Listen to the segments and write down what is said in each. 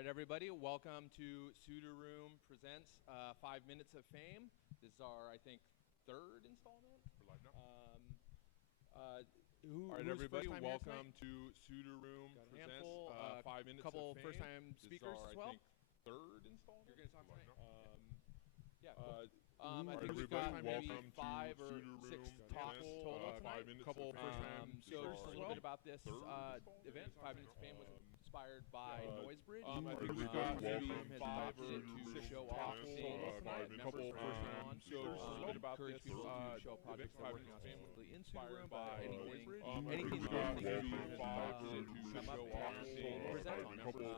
right, everybody, welcome to Sudoroom Presents 5 Minutes of Fame. This is our, I think, third installment. We're live now. All right, everybody, welcome to Sudoroom Presents 5 Minutes of Fame. Couple first-time speakers this is our, as well. I think, third installment. You're going to talk tonight? Yeah. I think think we've got maybe 5 or 6 talks total tonight. Couple first-time So just a little bit about this event. 5 Minutes of Fame was inspired by Noisebridge. I think we've got maybe 5 or 6 show off couple on. So just a little bit about encourage this people to show event. projects 5 they're Minutes working of on Fame specifically in inspired Sudoroom, by anything I think you we've got think maybe you 5 or can 6 come up show and off present on. couple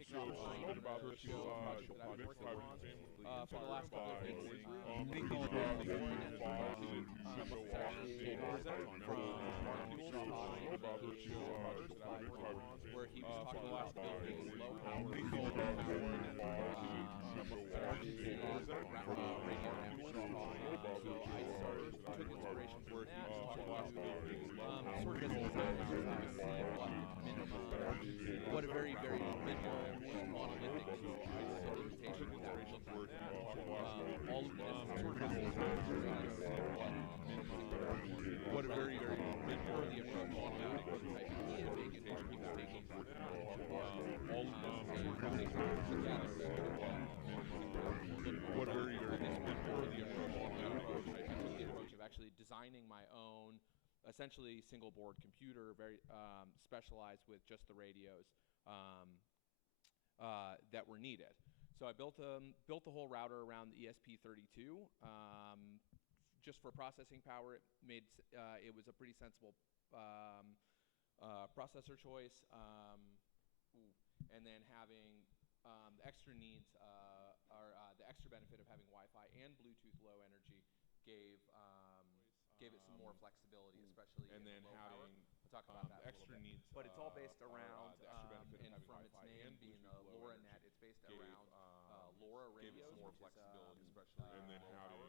Kick it off tonight. what about this Show project that I've been event? 5 working Minutes of Fame on for the last couple of weeks. I Anything think called we've got the Warren maybe and 5 or 6 Martin show from about this Fuel project that that I've I've been worked working on, on where he was talking about building low power, radio networks. So I sort of took inspiration from that to sort of as a designer, see what a very, very big monolithic implementation that would look like. All of this sort of what a very, very early approach monolithic type idea, big and more people taking all of this what a very, very early approach. I took the approach of actually designing my own essentially single board computer, very specialized with just the radios that were needed. So I built the whole router around the ESP32 just for processing power. It was a pretty sensible processor choice, and then having the extra needs or the extra benefit of having Wi-Fi and Bluetooth low energy gave it some more flexibility, especially and then low having power. We'll talk about that extra needs, but it's all based around the extra benefit and of from having its Wi-Fi name and being Bluetooth low LoRa energy net, it's based gave, around LoRa radios, some more which is, flexibility, especially and then low having power,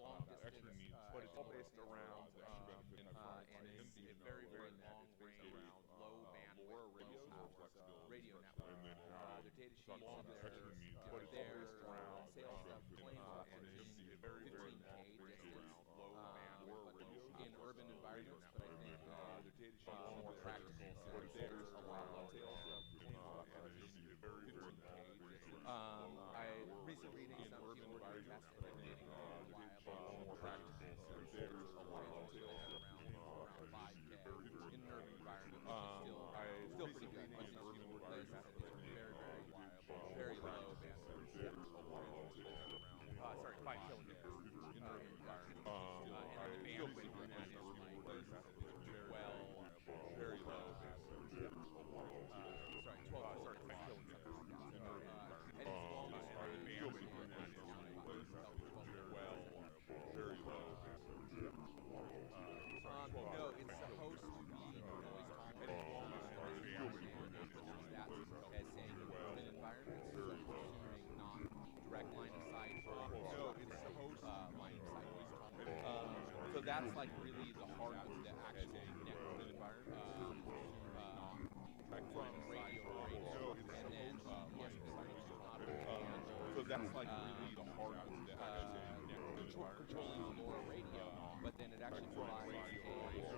long the distance, extra needs, but it's all low based power, around the extra benefit of having Wi-Fi and and it's being very, very LoRa net, long it's based range, around low bandwidth, LoRa low radios, power flexibility, radio especially, network. and then having Their data sheets, long their extra needs, but but it's all their based around sales stuff, benefit claims of of and it's being very, very 15K long range distance, low bandwidth radio in urban environments, but I think their data sheets more their practical but it's all there's based a lot around of sales stuff. and it's very, very long range I recently reading some urban people were environments, testing and getting more practical there's a lot of sales around 5K in an urban environment, which is still pretty good. But in urban environments, it's very low bandwidth. Sorry, 5 kilometers in urban environment. And the bandwidth on that is like very low bandwidth. Sorry, 12 kilometers. And it's long distance on that is very low. No, it's supposed to be noise tolerant. As saying in urban environments, so it's assuming not direct line of sight. No, it's supposed to line of sight noise tolerant. So that's like really the heart of the actual network environment. From radio to radio, and then ESP32 not only handles. So that's like really the heart of the actual controlling the LoRa radio, but then it actually provides a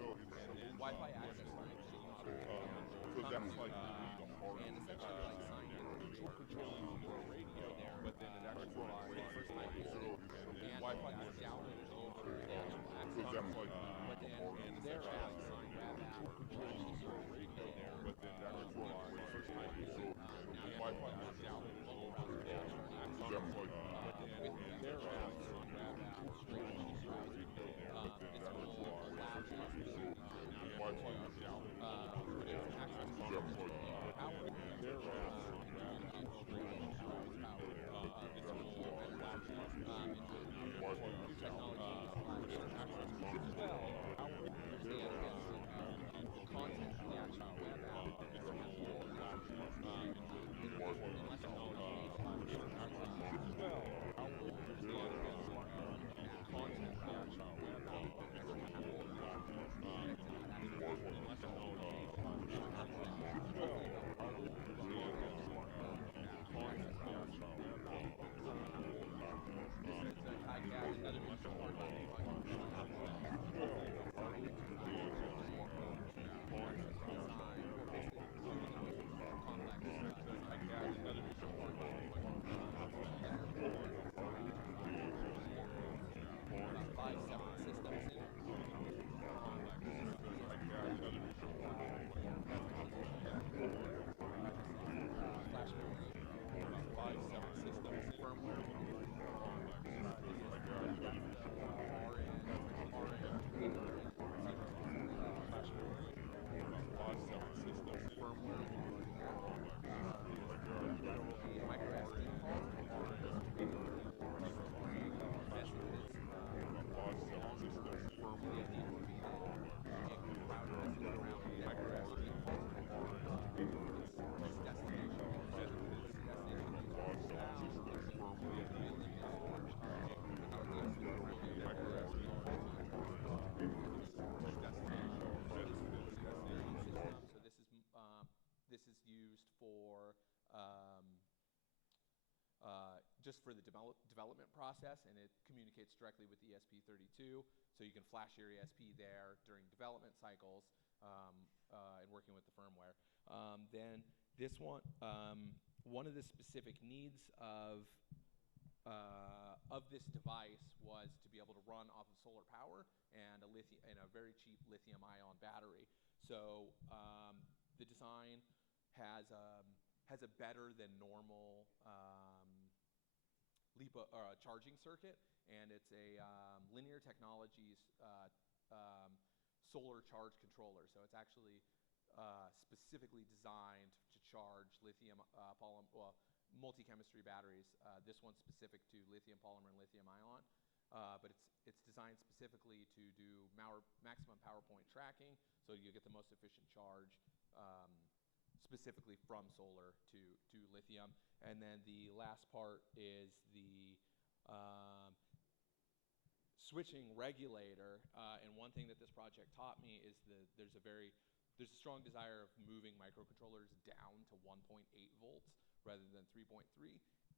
Wi-Fi access line that you So that's like really the heart and essentially like sign in controlling the LoRa radio there, but then it actually provides the first time and Wi-Fi is downloaded over the actual access point, but then their app, web app, will actually serve the radio there, but then it actually provides the first time Wi-Fi is downloaded over the actual access point, but then with their app, web app, straight just for the development process, and it communicates directly with ESP32, so you can flash your ESP there during development cycles and working with the firmware. Then this one of the specific needs of this device was to be able to run off of solar power and a very cheap lithium-ion battery. So the design has a better than normal charging circuit, and it's a Linear Technologies solar charge controller. So it's actually specifically designed to charge lithium multi-chemistry batteries. This one's specific to lithium polymer and lithium ion, but it's designed specifically to do maximum power point tracking, so you get the most efficient charge specifically from solar to lithium. And then the last part is the switching regulator. And one thing that this project taught me is that there's a strong desire of moving microcontrollers down to 1.8 volts rather than 3.3.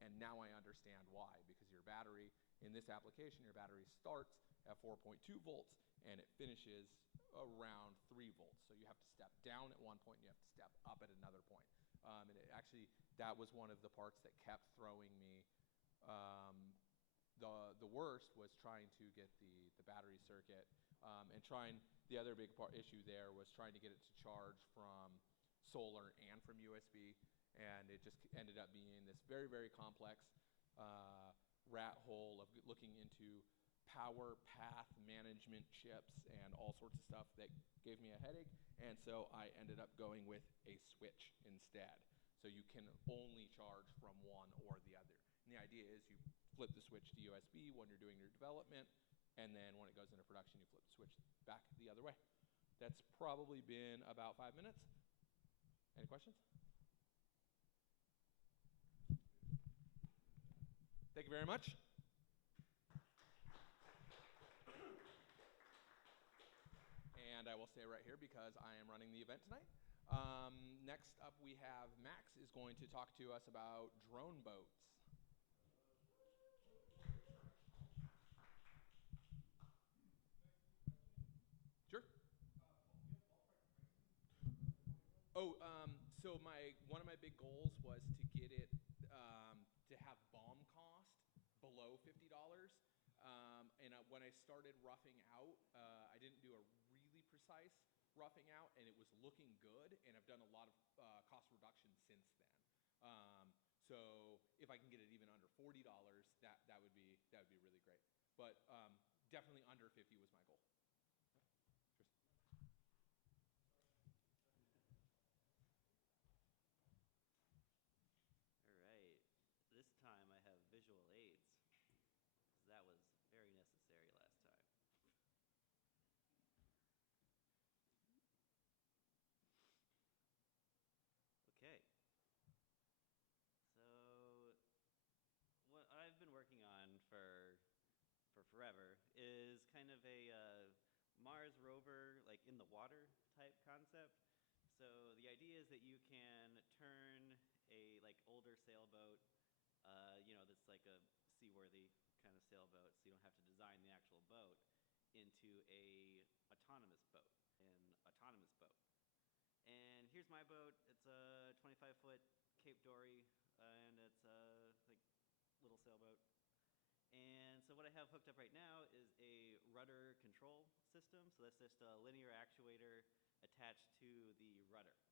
And now I understand why, because your battery, in this application, your battery starts at 4.2 volts and it finishes around 3 volts. So you have to step down at one point and you have to step up at another point. And that was one of the parts that kept throwing me. The worst was trying to get the battery circuit, and the other big issue there was trying to get it to charge from solar and from USB, and it just ended up being this very, very complex rat hole of looking into power path management chips and all sorts of stuff that gave me a headache, and so I ended up going with a switch instead. So you can only charge from one or the other. And the idea is you flip the switch to USB when you're doing your development, and then when it goes into production, you flip the switch back the other way. That's probably been about 5 minutes. Any questions? Thank you very much. And I will stay right here because I am running the event tonight. Next up, we have Max is going to talk to us about drone boats. Sure. Oh, so one of my big goals was to get it to have BOM cost below $50. And when I started roughing out, I didn't do a really precise roughing out, and it was looking good. And I've done a lot of cost reduction since then. So if I can get it even under $40, that would be really great. But definitely under 50 was my goal. This time I have visual aids, because that was very necessary last time. Okay. So what I've been working on for forever is kind of a Mars rover, like in the water type concept. So the idea is that you can turn a older sailboat, that's like a seaworthy kind of sailboat, so you don't have to design the actual boat, into a autonomous boat, And here's my boat. It's a 25-foot Cape Dory, and it's a little sailboat. And so what I have hooked up right now is a rudder control system. So that's just a linear actuator attached to the rudder.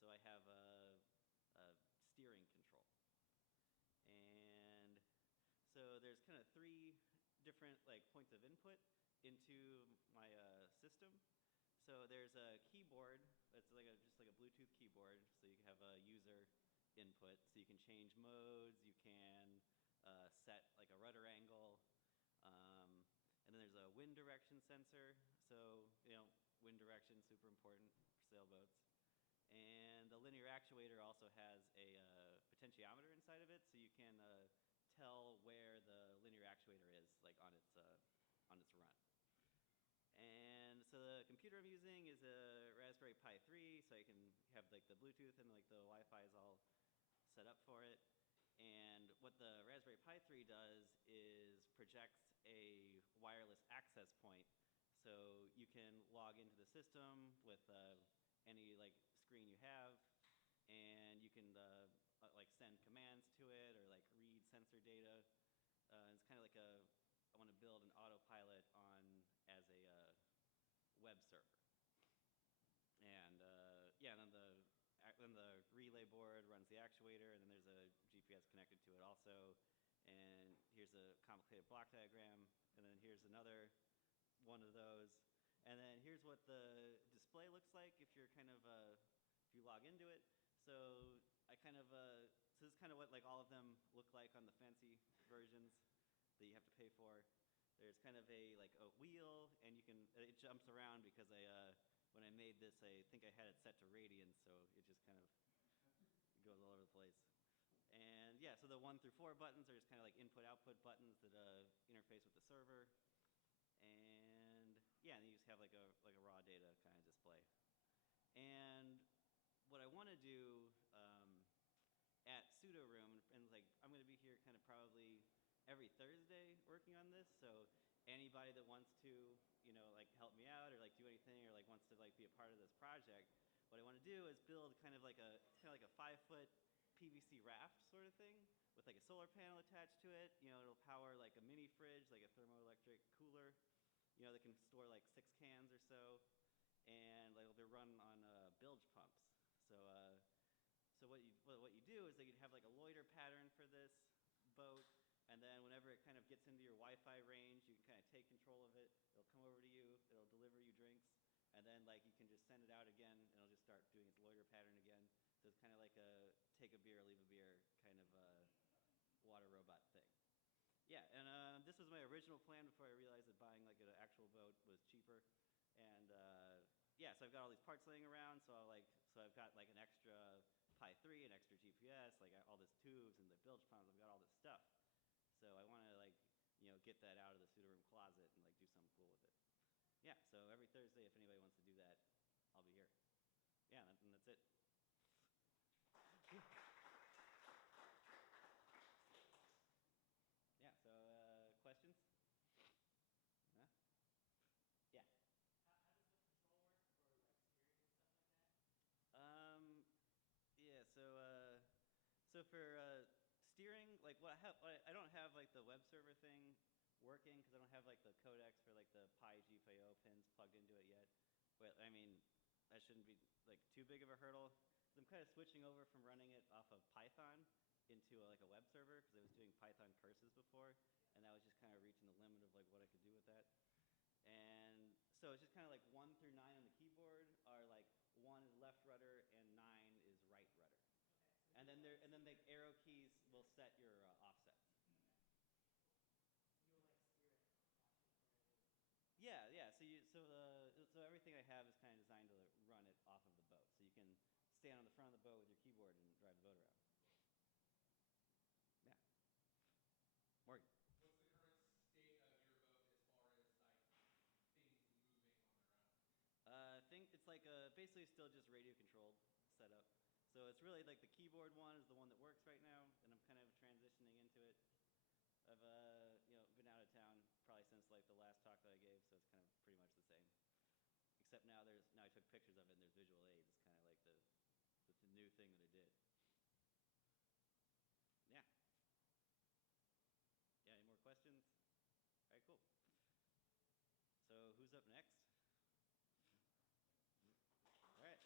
So I have a steering control. And so there's kind of 3 different points of input into my system. So there's a keyboard that's just like a Bluetooth keyboard, so you can have a user input. So you can change modes, you can set a rudder angle, and then there's a wind direction sensor. So wind direction super important for sailboats. And the linear actuator also has a potentiometer inside of it, so you can tell where the linear actuator is on its run. And so the computer I'm using is a Raspberry Pi 3, so I can have the Bluetooth and the Wi-Fi is all set up for it. And what the Raspberry Pi 3 does is projects a wireless access point, so you can log into the system with any like screen you have, and you can like send commands to it or like read sensor data. It's kind of like I want to build an autopilot on as a web server. And yeah, and then the relay board runs the actuator, and then there's a GPS connected to it also. And here's a complicated block diagram, and then here's another one of those. And then here's what the display looks like if you're kind of if you log into it. So I kind of so this is kind of what like all of them look like on the fancy versions that you have to pay for. There's kind of a like a wheel, and you can it jumps around because when I made this, I think I had it set to radians, so it just kind of goes all over the place. And yeah, so the 1 through 4 buttons are just kind of like input-output buttons that interface with the server. And yeah, and you just have like a raw data kind of display. And what I want to do at sudoroom, and like I'm going to be here kind of probably every Thursday working on this, so anybody that wants to, you know, like help me out or like do anything or like wants to like be a part of this project, what I want to do is build kind of like a 5-foot PVC raft sort of thing with like a solar panel attached to it. You know, it'll power like a mini fridge, like a thermoelectric cooler, you know, that can store like 6 cans or so, and like they're run on bilge pumps. So so what you do is that you'd have like a loiter pattern for this boat. And then whenever it kind of gets into your Wi-Fi range, you can kind of take control of it. It'll come over to you. It'll deliver you drinks. And then like you can just send it out again, and it'll just start doing its loiter pattern again. So it's kind of like a take a beer, leave a beer kind of water robot thing. Yeah, and this was my original plan before I realized that buying like an actual boat was cheaper. And yeah, so I've got all these parts laying around. So I've got like an extra Pi 3, an extra GPS, like all these tubes and the bilge pumps. I've got all this stuff. So I want to like, you know, get that out of the sudoroom closet and like do something cool with it. Yeah, so every Thursday, if anybody wants to do that, I'll be here. Yeah, and that's it. Yeah, so questions? Huh? Yeah. How does the control work for like steering and stuff like that? Yeah, so for steering, like I don't have like the web server thing working because I don't have like the codecs for like the Pi GPIO pins plugged into it yet. But I mean, that shouldn't be like too big of a hurdle. I'm kind of switching over from running it off of Python into like a web server because I was doing Python curses before, and that was just kind of reaching the limit of like what I could do with that. And so it's just kind of like 1 through 9 on the keyboard are like 1 is left rudder and 9 is right rudder. Okay. And then the arrow keys will set your offsets. You'll like steer it, watch it where it is. Yeah. So everything I have is kind of designed to run it off of the boat. So you can stand on the front of the boat with your keyboard and drive the boat around. Yeah. Morgan. What's the current state of your boat as far as like things moving on their own? I think it's like basically still just radio controlled setup. So it's really like the keyboard one is the one that works right now, and I'm kind of transitioning into it. I've been out of town probably since like the last talk that I gave, so it's kind of pretty much the same. Except now I took pictures of it and there's visual aids. It's kind of like the new thing that I did. Yeah. Yeah, any more questions? All right, cool. So who's up next? All right.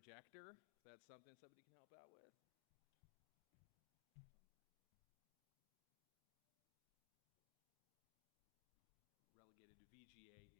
projector. If that's something somebody can help out with. Relegated to VGA here.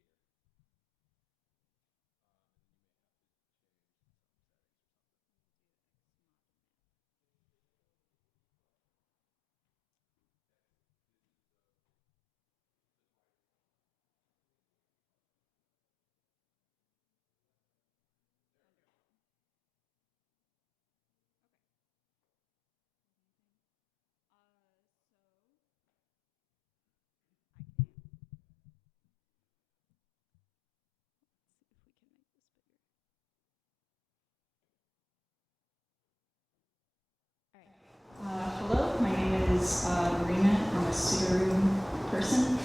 Hello, my name is Marina. I'm a sudoroom person.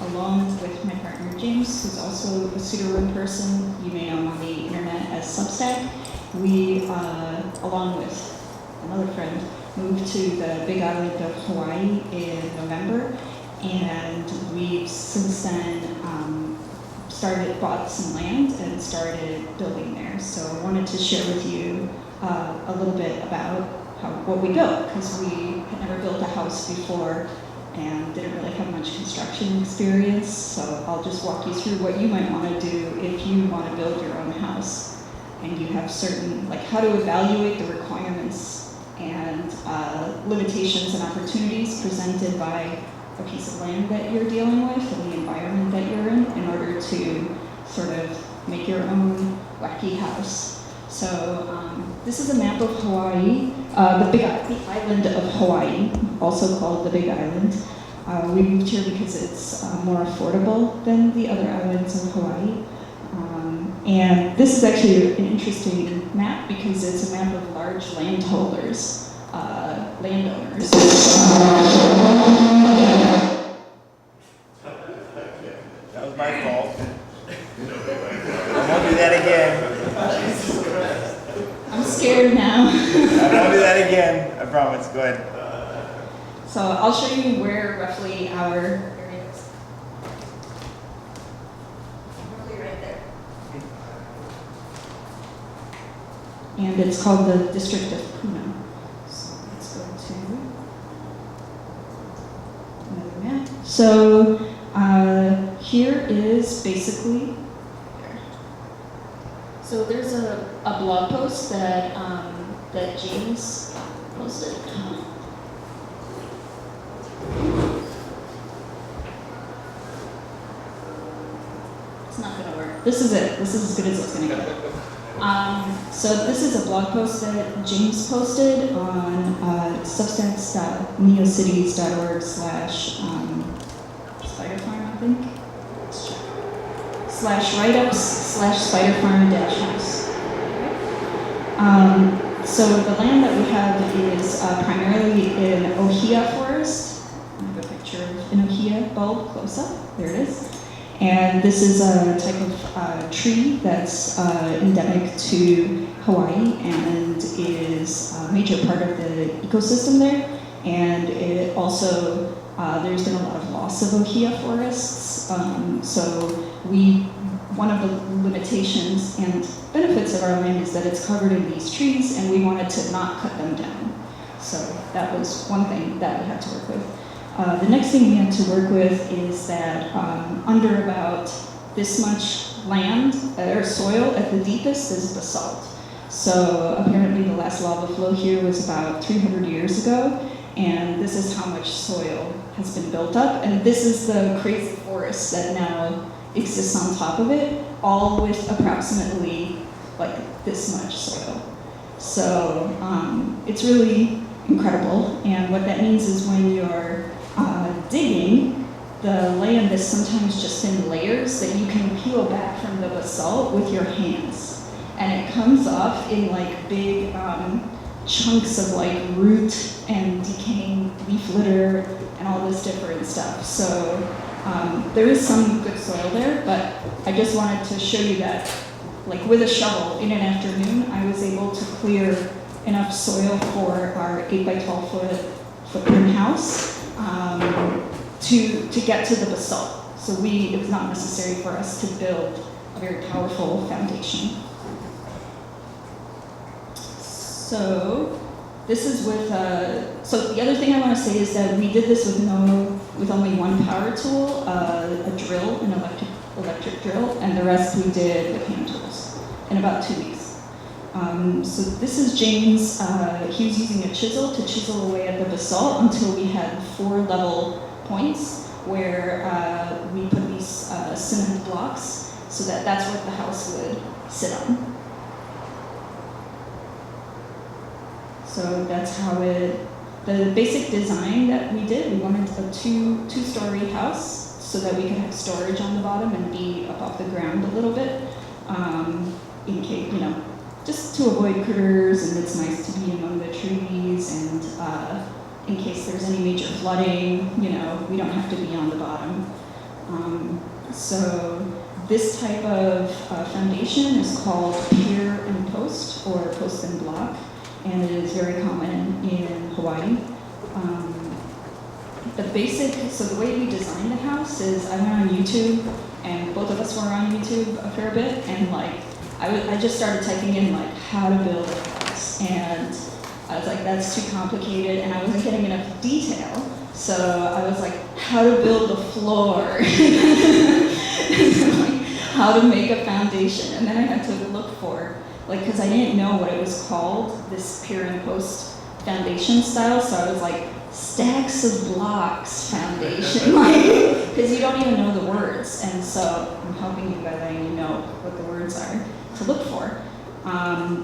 Along with my partner James, who's also a sudoroom person, you may know him on the internet as Substack, we, along with another friend, moved to the Big Island of Hawaii in November, and we've since then bought some land and started building there. So I wanted to share with you a little bit about what we built, because we had never built a house before and didn't really have much construction experience. So I'll just walk you through what you might want to do if you want to build your own house and you have certain, like how to evaluate the requirements and limitations and opportunities presented by a piece of land that you're dealing with and the environment that you're in order to sort of make your own wacky house. So this is a map of Hawaii, the island of Hawaii, also called the Big Island. We moved here because it's more affordable than the other islands of Hawaii. And this is actually an interesting map because it's a map of large landholders, landowners. That was my fault. I won't do that again. I'm scared now. I won't do that again. I promise. Go ahead. So I'll show you where roughly our area is. Roughly right there. And it's called the District of Puno. So let's go to another map. So here is basically. So there's a blog post that that James posted. It's not going to work. This is it. This is as good as it's going to get. So this is a blog post that James posted on substance.neocities.org/spider farm, I think. Let's check. /write-ups/spider-farm-house. So the land that we have is primarily in ohia forest. I have a picture of an ohia bulb close up. There it is. And this is a type of tree that's endemic to Hawaii and is a major part of the ecosystem there. And it also, there's been a lot of loss of ohia forests. One of the limitations and benefits of our land is that it's covered in these trees, and we wanted to not cut them down. So that was one thing that we had to work with. The next thing we had to work with is that under about this much land or soil at the deepest is basalt. So apparently the last lava flow here was about 300 years ago, and this is how much soil has been built up, and this is the crazy forest that now exists on top of it, all with approximately like this much soil. So it's really incredible, and what that means is when you're digging, the land is sometimes just in layers that you can peel back from the basalt with your hands. And it comes off in like big chunks of like root and decaying leaf litter and all this different stuff. So there is some good soil there, but I just wanted to show you that like with a shovel in an afternoon, I was able to clear enough soil for our 8 by 12 foot footprint house to get to the basalt. So it was not necessary for us to build a very powerful foundation. So this is with, so the other thing I want to say is that we did this with only one power tool, a drill, an electric drill, and the rest we did with hand tools in about 2 weeks. So this is James. He was using a chisel to chisel away at the basalt until we had 4 level points where we put these cement blocks so that that's what the house would sit on. So that's how the basic design that we did, we wanted a two-story house so that we could have storage on the bottom and be up off the ground a little bit, in case, just to avoid critters, and it's nice to be among the trees, and in case there's any major flooding, we don't have to be on the bottom. So this type of foundation is called pier and post, or post and block, and it is very common in Hawaii. So the way we designed the house is I went on YouTube, and both of us were on YouTube a fair bit, and I just started typing in how to build a house, and I was like, that's too complicated, and I wasn't getting enough detail, so I was like, how to build a floor, how to make a foundation, and then I had to look for, because I didn't know what it was called, this pier and post foundation style, so I was like, stacks of blocks foundation, because you don't even know the words, and so I'm helping you by letting you know what the words are to look for.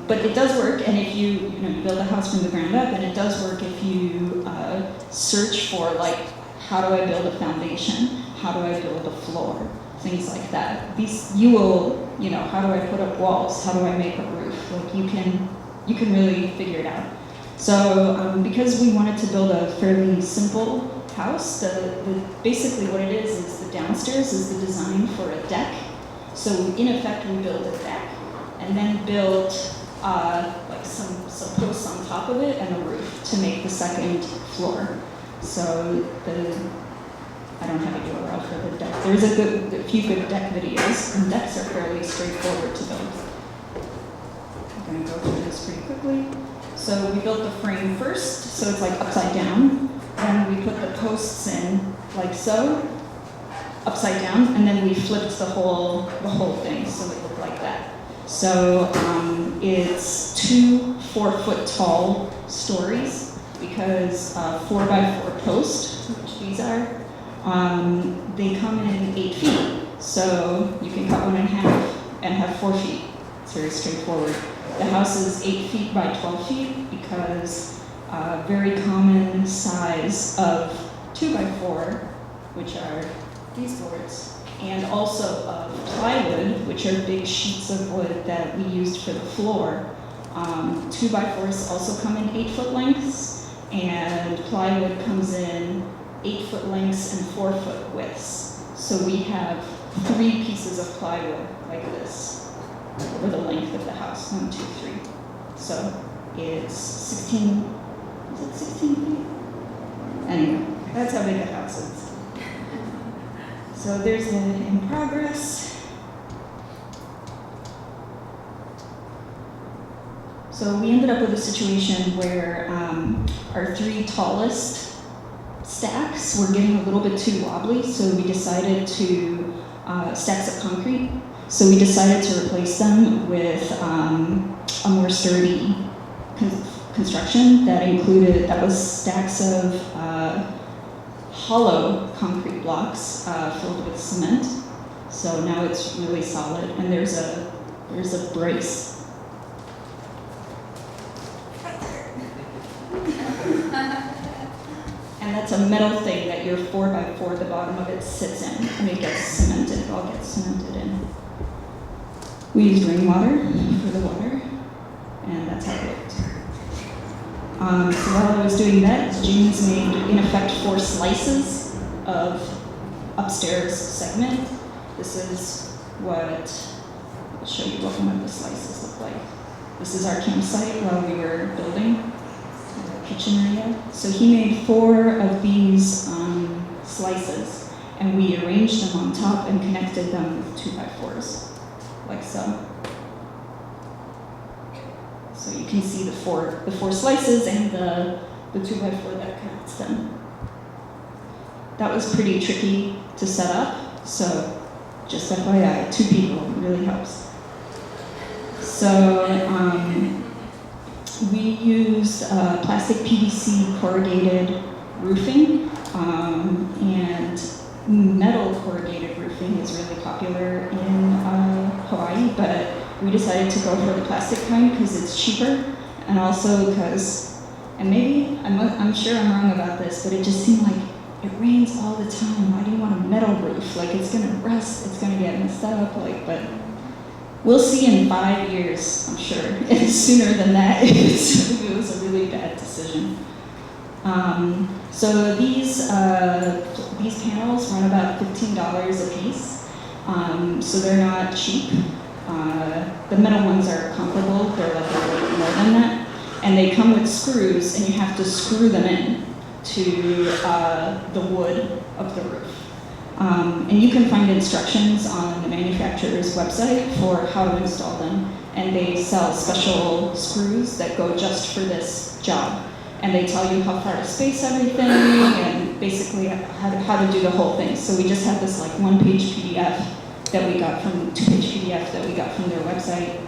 But it does work, and if you build a house from the ground up, and it does work if you search for how do I build a foundation, how do I build a floor, things like that. You will, how do I put up walls, how do I make a roof? You can really figure it out. So because we wanted to build a fairly simple house, basically what it is the downstairs is the design for a deck. So in effect, we build a deck and then build some posts on top of it and a roof to make the second floor. So I don't have a URL for the deck. There's a few good deck videos, and decks are fairly straightforward to build. I'm going to go through this pretty quickly. So we built the frame first, so it's upside down. Then we put the posts in like so, upside down, and then we flipped the whole thing so it looked like that. So it's 2 4-foot tall stories because 4x4 posts, which these are, they come in 8 feet. So you can cut one in half and have 4 feet. It's very straightforward. The house is 8 feet by 12 feet because very common size of 2x4, which are these boards, and also of plywood, which are big sheets of wood that we used for the floor. 2x4s also come in 8-foot lengths, and plywood comes in 8-foot lengths and 4-foot widths. So we have 3 pieces of plywood like this over the length of the house, 1, 2, 3. So it's 16, is it 16 feet? Anyway, that's how big the house is. So there's the in progress. So we ended up with a situation where our 3 tallest stacks were getting a little bit too wobbly, so we decided to, stacks of concrete, so we decided to replace them with a more sturdy construction that was stacks of hollow concrete blocks filled with cement. So now it's really solid, and there's a brace. And that's a metal thing that your 4x4, the bottom of it sits in, and it gets cemented, it all gets cemented in. We used rainwater for the water, and that's how it looked. So while I was doing that, James made, in effect, 4 slices of upstairs segment. This is what, I'll show you what one of the slices look like. This is our campsite while we were building the kitchen area. So he made 4 of these slices, and we arranged them on top and connected them with 2x4s. like so. So you can see the four slices and the 2x4 that connects them. That was pretty tricky to set up, so just FYI, 2 people really helps. So we used plastic PVC corrugated roofing, and metal corrugated roofing is really popular in Hawaii, but we decided to go for the plastic kind because it's cheaper, and also because, and maybe, I'm sure I'm wrong about this, but it just seemed like it rains all the time. Why do you want a metal roof? Like, it's gonna rust, it's gonna get messed up, like, but we'll see in 5 years, I'm sure, and sooner than that if it was a really bad decision. So these panels run about $15 a piece, so they're not cheap. The metal ones are comparable, they're like a little bit more than that, and they come with screws, and you have to screw them in to the wood of the roof. And you can find instructions on the manufacturer's website for how to install them, and they sell special screws that go just for this job. And they tell you how far to space everything, and basically how to do the whole thing. So we just have this like 1-page PDF that we got from, 2-page PDF that we got from their website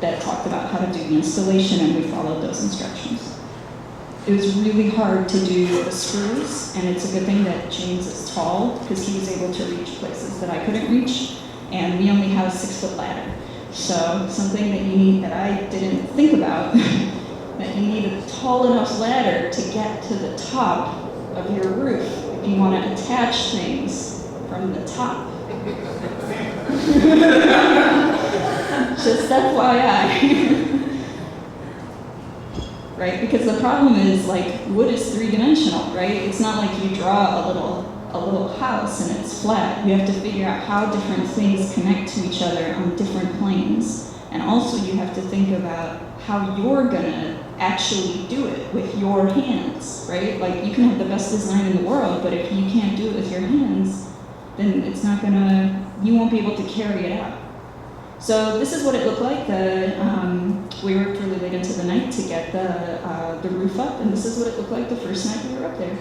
that talked about how to do the installation, and we followed those instructions. It was really hard to do the screws, and it's a good thing that James is tall, because he was able to reach places that I couldn't reach, and we only have a 6-foot ladder. So something that you need that I didn't think about, that you need a tall enough ladder to get to the top of your roof if you want to attach things from the top. Just FYI. Right? Because the problem is, like, wood is 3-dimensional, right? It's not like you draw a little house and it's flat. You have to figure out how different things connect to each other on different planes. And also you have to think about how you're gonna actually do it with your hands, right? Like, you can have the best design in the world, but if you can't do it with your hands, then it's not gonna, you won't be able to carry it out. So this is what it looked like. We worked really late into the night to get the roof up, and this is what it looked like the first night we were up there.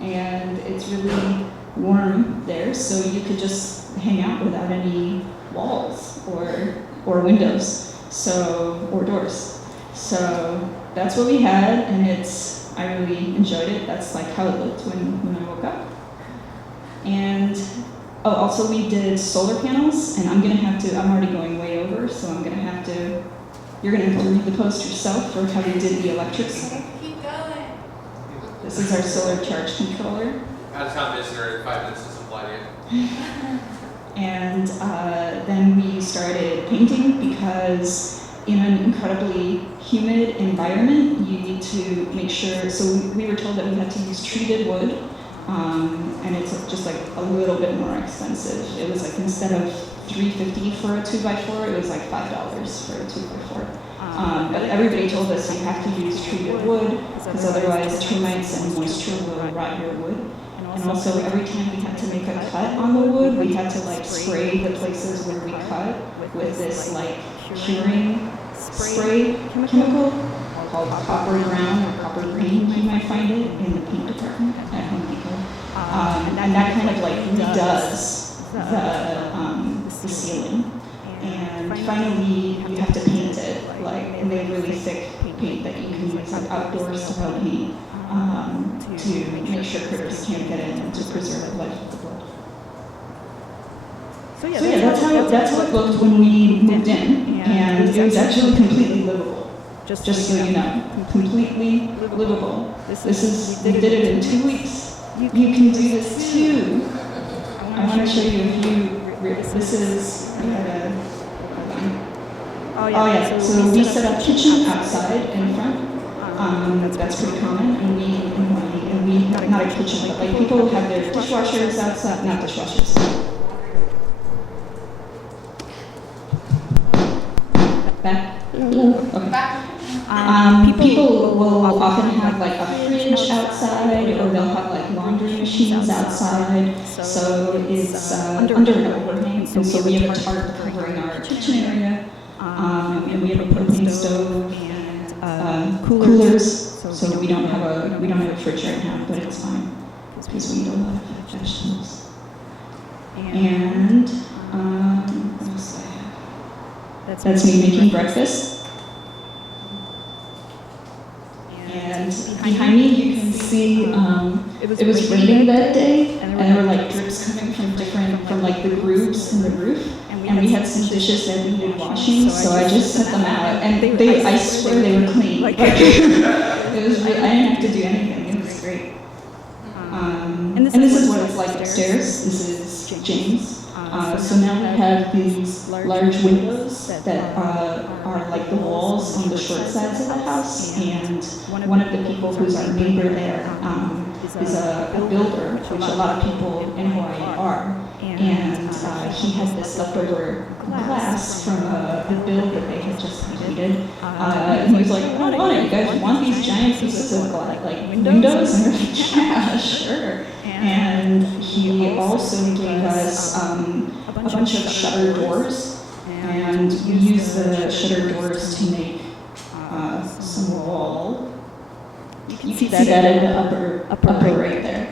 And it's really warm there, so you could just hang out without any walls or windows, or doors. So that's what we had, and I really enjoyed it. That's like how it looked when I woke up. And also we did solar panels, and I'm already going way over, so you're gonna have to read the post yourself for how we did the electric setup. Keep going. This is our solar charge controller. Out-of-town visitor, 5 minutes to supply to you. And then we started painting, because in an incredibly humid environment, you need to make sure, so we were told that we had to use treated wood, and it's just like a little bit more expensive. It was like, instead of $3.50 for a 2x4, it was like $5 for a 2x4. But everybody told us you have to use treated wood, because otherwise termites and moisture will rot your wood. And also, every time we had to make a cut on the wood, we had to like spray the places where we cut with this like curing spray chemical called copper brown or copper green. You might find it in the paint department at Home Depot. And that kind of like redoes the ceiling. And finally, you have to paint it, like, and they have really thick paint that you can use, like outdoor style paint, to make sure critters can't get in and to preserve the life of the blood. So yeah, that's how it looked when we moved in, and it was actually completely livable. Just so you know, completely livable. We did it in 2 weeks. You can do this too. I want to show you a few. This is. So we set up kitchen outside in front. That's pretty common, and we not a kitchen, but like people have their dishwashers outside, not dishwashers. Back? Okay. People will often have like a fridge outside, or they'll have like laundry machines outside. So it's under an overhang, and so we have a tarp covering our kitchen area, and we have a propane stove and coolers. So we don't have a fridge right now, but it's fine because we eat a lot of vegetables. And what else do I have? That's me making breakfast. And behind me, you can see it was raining that day, and there were like drips coming from like the grooves in the roof. And we had some dishes that needed washing, so I just set them out, and I swear they were clean. Like it was, I didn't have to do anything. It was great. And this is what it's like upstairs. This is James. So now we have these large windows that are like the walls on the short sides of the house, and one of the people who's our neighbor there is a builder, which a lot of people in Hawaii are, and he had this leftover glass from a build that they had just completed, and he was like, "I want it. You guys want these giant pieces of glass, like windows?" And we're like, "Yeah, sure." And he also gave us a bunch of shutter doors, and we use the shutter doors to make some wall. You can see that in the upper right there.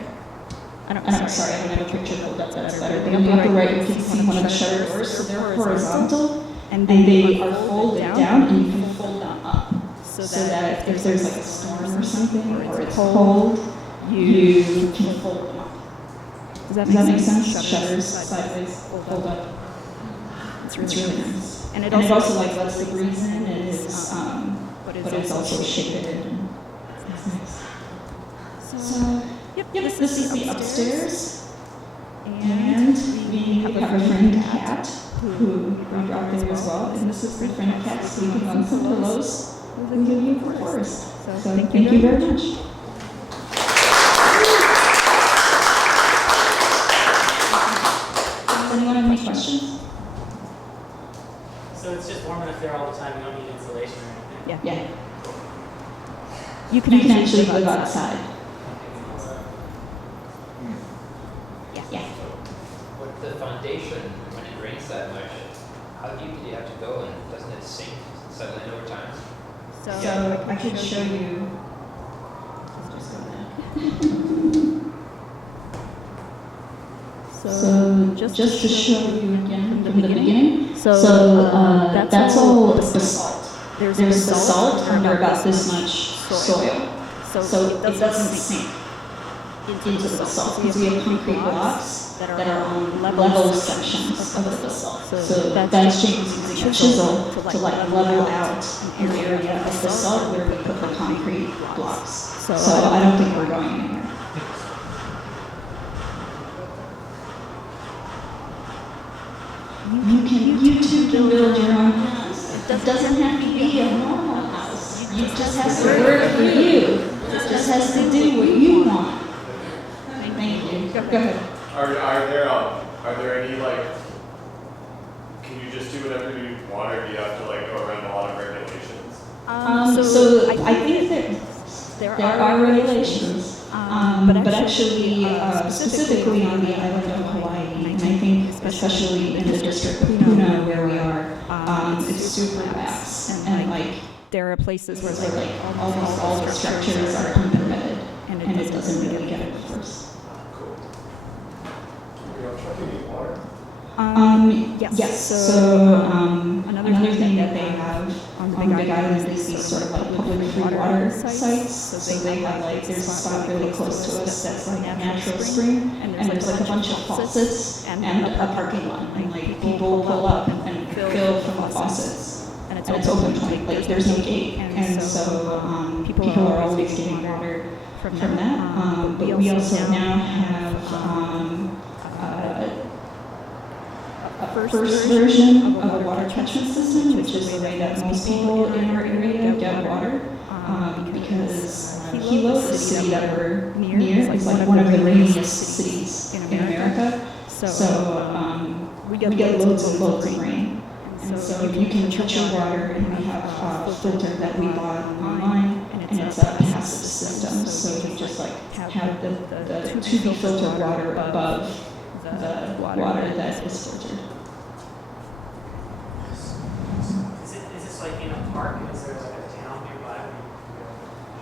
Sorry, I don't have a picture pulled up, that's better. The upper right, you can see one of the shutter doors, so they're horizontal, and they are folded down, and you can fold them up, so that if there's like a storm or something, or it's cold, you can fold them up. Does that make sense? Shutters sideways, fold up. It's really nice. And it also like lets the breeze in, and it's but it's also shaded, and it's nice. So yep, this is the upstairs, and we have a friend cat who we brought there as well, and this is the friend cat sleeping on some pillows in the beautiful forest. So thank you very much. Anyone have any questions? So it's just warm enough there all the time, you don't need insulation or anything? Yeah. You can actually live outside. Yeah. With the foundation, when it rains that much, how deep do you have to go, and doesn't it sink suddenly over time? So I can show you. Just go back. So just to show you again from the beginning. So that's all basalt. There's basalt under about this much soil. So it doesn't sink into the basalt, because we have concrete blocks that are on level sections of the basalt. So that's James using a chisel to like level out an area of basalt where we put the concrete blocks. So I don't think we're going anywhere. You too can build your own house. It doesn't have to be a normal house. It just has to work for you. It just has to do what you want. Thank you. Go ahead. Are there any like, can you just do whatever you want, or do you have to like go around a lot of regulations? So I think that there are regulations, but actually specifically on the island of Hawaii, and I think especially in the district of Puna where we are, it's super lax, and like there are places where like almost all the structures are unpermitted, and it doesn't really get enforced. Yes. So another thing that they have on the Big Island is these sort of like public free water sites. So they have like, there's a spot really close to us that's like a natural spring, and there's like a bunch of faucets and a parking lot, and like people pull up and fill from the faucets, and it's open, like there's no gate, and so people are always getting water from that. But we also now have a first version of a water catchment system, which is the way that most people in our area get water, because Hilo, the city that we're near, is like one of the rainiest cities in America. So we get loads and loads of rain, so you can put your water, and we have a filter that we bought online, and it's a passive system. So you just like have the to-be filtered water above the water that is filtered. Is this like in a park? Is there like a town nearby?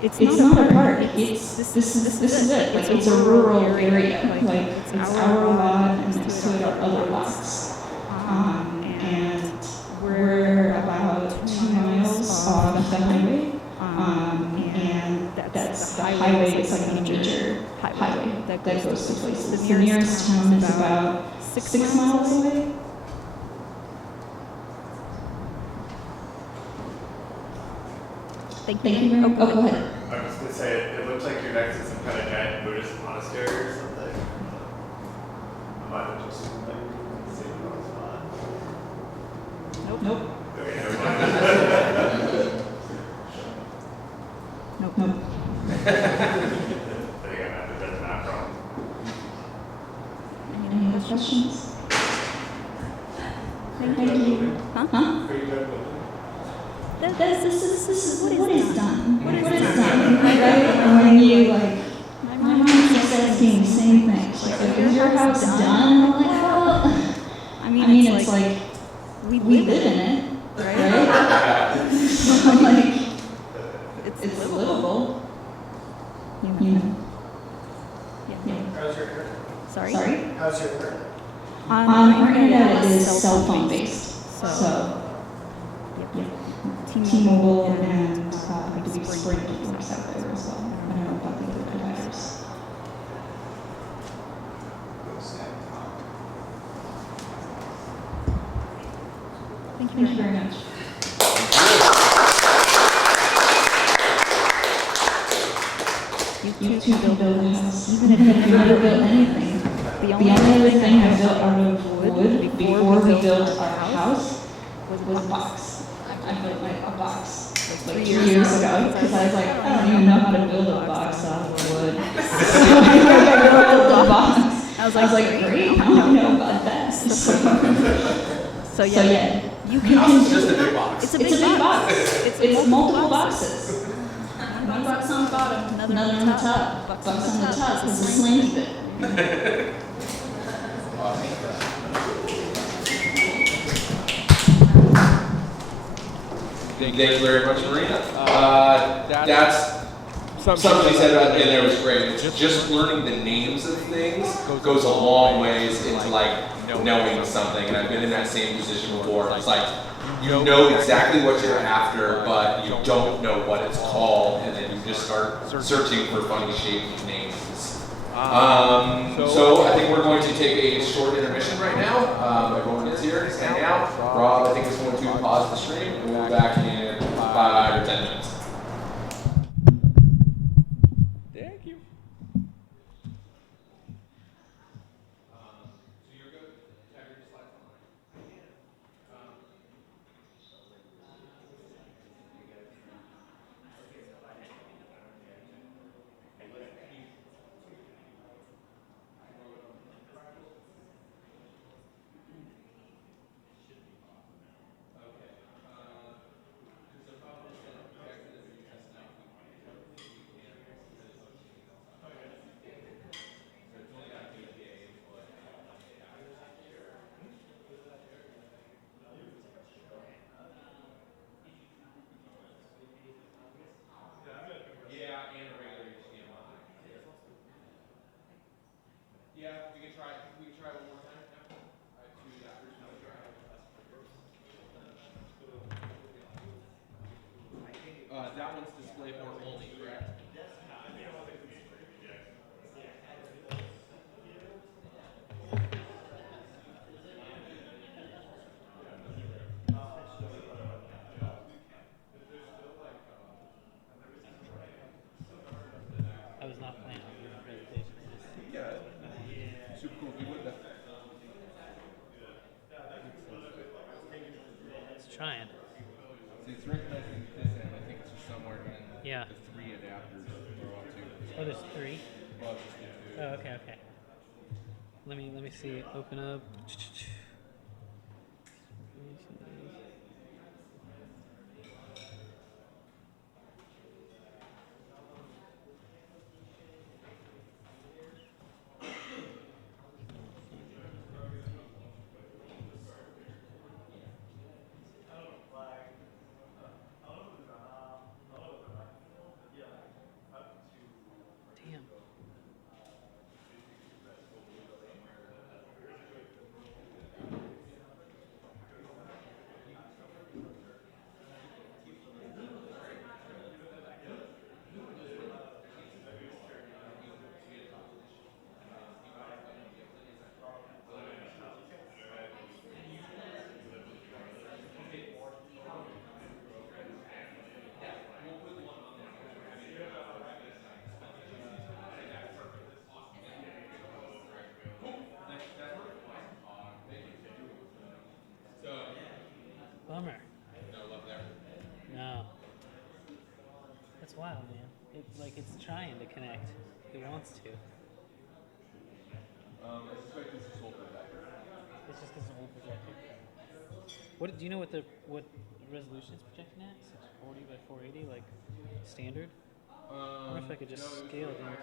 It's not a park. This is it. Like it's a rural area. Like it's our lot and next to it are other lots. And we're about 2 miles off the highway. And that's the highway. It's like a major highway that goes to places. The nearest town is about 6 miles away. Thank you very much. Oh, go ahead. I was going to say, it looks like you're next to some kind of giant Buddhist monastery or something. I might have just seen the wrong spot. Nope. Okay, never mind. Nope. I think I might have read the map wrong. Any other questions? Thank you. Huh? This is what is done. What is done, right? And when you like, my mom keeps asking the same thing. She's like, is your house done? I'm like, well, I mean, it's like, we live in it, right? So like, it's livable, you know. Yeah. How's your internet? Sorry? How's your internet? Our internet is cell phone based, so yeah. T-Mobile and I believe Sprint works out there as well. I don't know about the other providers. Thank you very much. You two can build a house, even if you've never built anything. The only other thing I built out of wood before we built our house was a box. I built a box like 3 years ago because I was like, I don't even know how to build a box out of wood. So I built a box. I was like, great, I don't know about that. So yeah, you can. It's just a big box. It's a big box. It's multiple boxes. One box on the bottom, another on the top. Box on the top is a slanty bit. Thank you very much, Marina. That's something you said in there was great. Just learning the names of things goes a long ways into like knowing something. And I've been in that same position before. It's like you know exactly what you're after, but you don't know what it's called, and then you just start searching for funny shaped names. So I think we're going to take a short intermission right now. Everyone is here, just hang out. Rob, I think, is going to pause the stream, and we'll be back in 5 or 10 minutes. Thank you. So you're good? Have your slides online. Yeah, and a regular HDMI. Yeah, we can try. We can try one more time. Yeah. All right, two adapters. We can try. That one's DisplayPort only, correct? I was not planning on doing a presentation. Yeah. Super cool. We would have. It's trying. See, it's recognizing this end. I think it's just somewhere in Yeah. the 3 adapters they're all two. Oh, there's 3? Well, just the 2. Oh, okay. Let me see. Open up. wild, man. It's trying to connect. It wants to. I suspect this is old projector. It's just because it's an old projector. What do you know? What resolution it's projecting at? 640 by 480, like standard. I wonder if I could just scale it. No,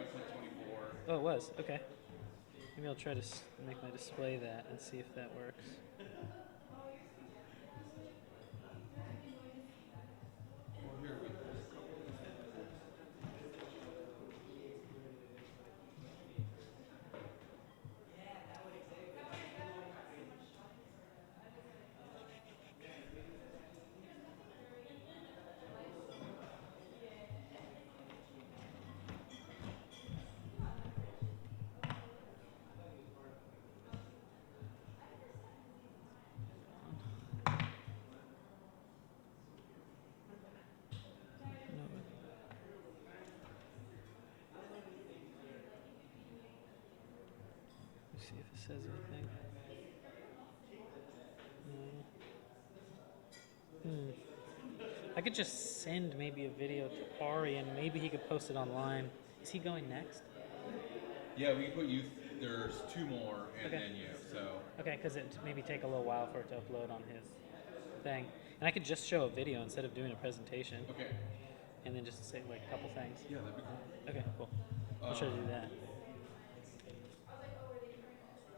it's like 24. Oh, it was. Okay. Maybe I'll try to make my display that and see if that works. Well, here we go. Let's see if it says anything. I could just send maybe a video to Ari and maybe he could post it online. Is he going next? Yeah, we can put youth. There's 2 more, and Okay. then you. So. Okay, because it maybe take a little while for it to upload on his thing. And I could just show a video instead of doing a presentation. Okay. And then just say like a couple things. Yeah, that'd be cool. Okay, cool. I'll try to do that.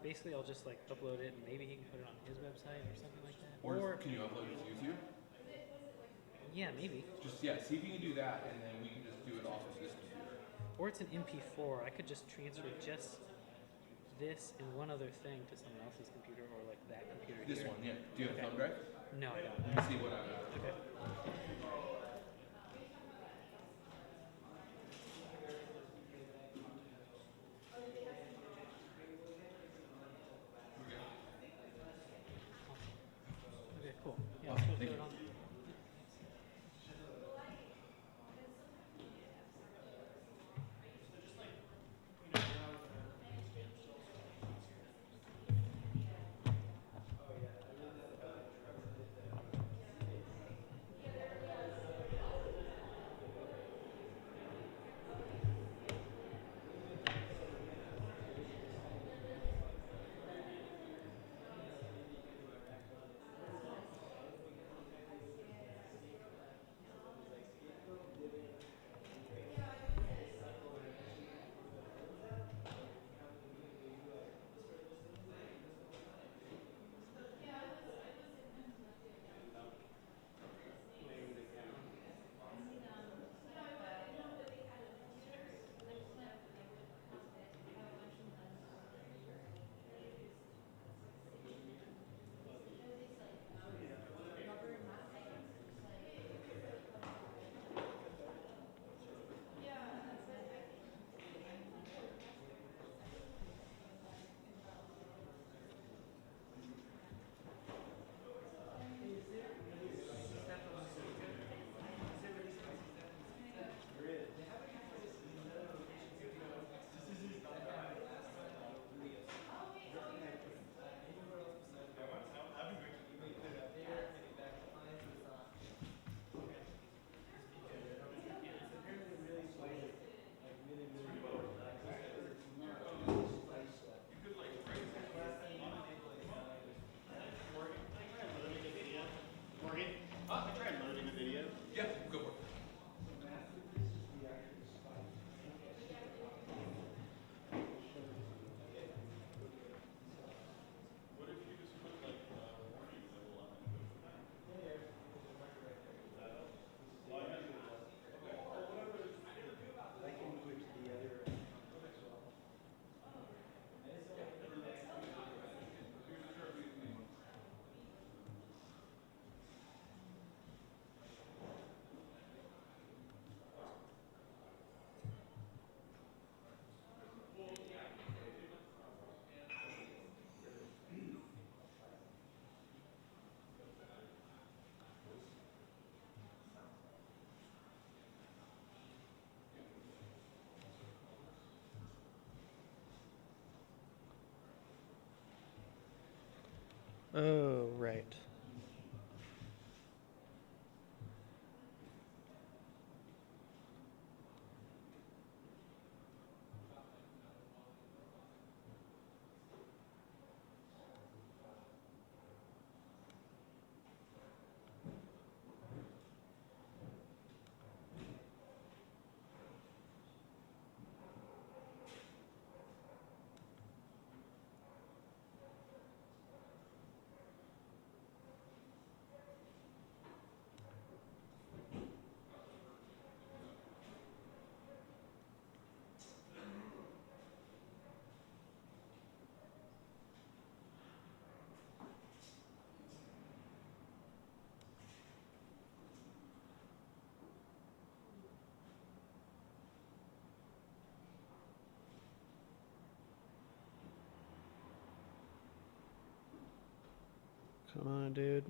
Basically, I'll just like upload it and maybe he can put it on his website or something like that. Or can you upload it to YouTube? Yeah, maybe. Just see if you can do that, and then we can just do it off of this computer. Or it's an MP4. I could just transfer just this and one other thing to someone else's computer or like that computer. This here. one, yeah. Do you have a thumb drive? No, I don't. Let me see what I. Okay. Okay, cool. Yeah, Awesome. I'll Thank put you. it on. Oh, right. Come on, dude.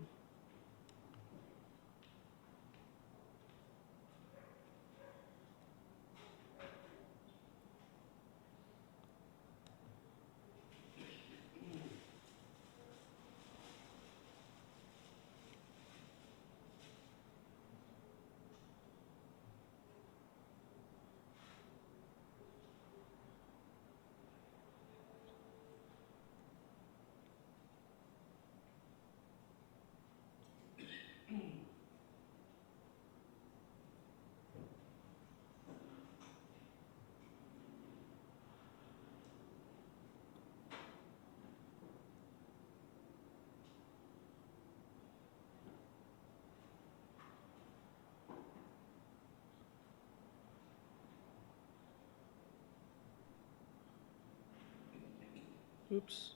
Oops.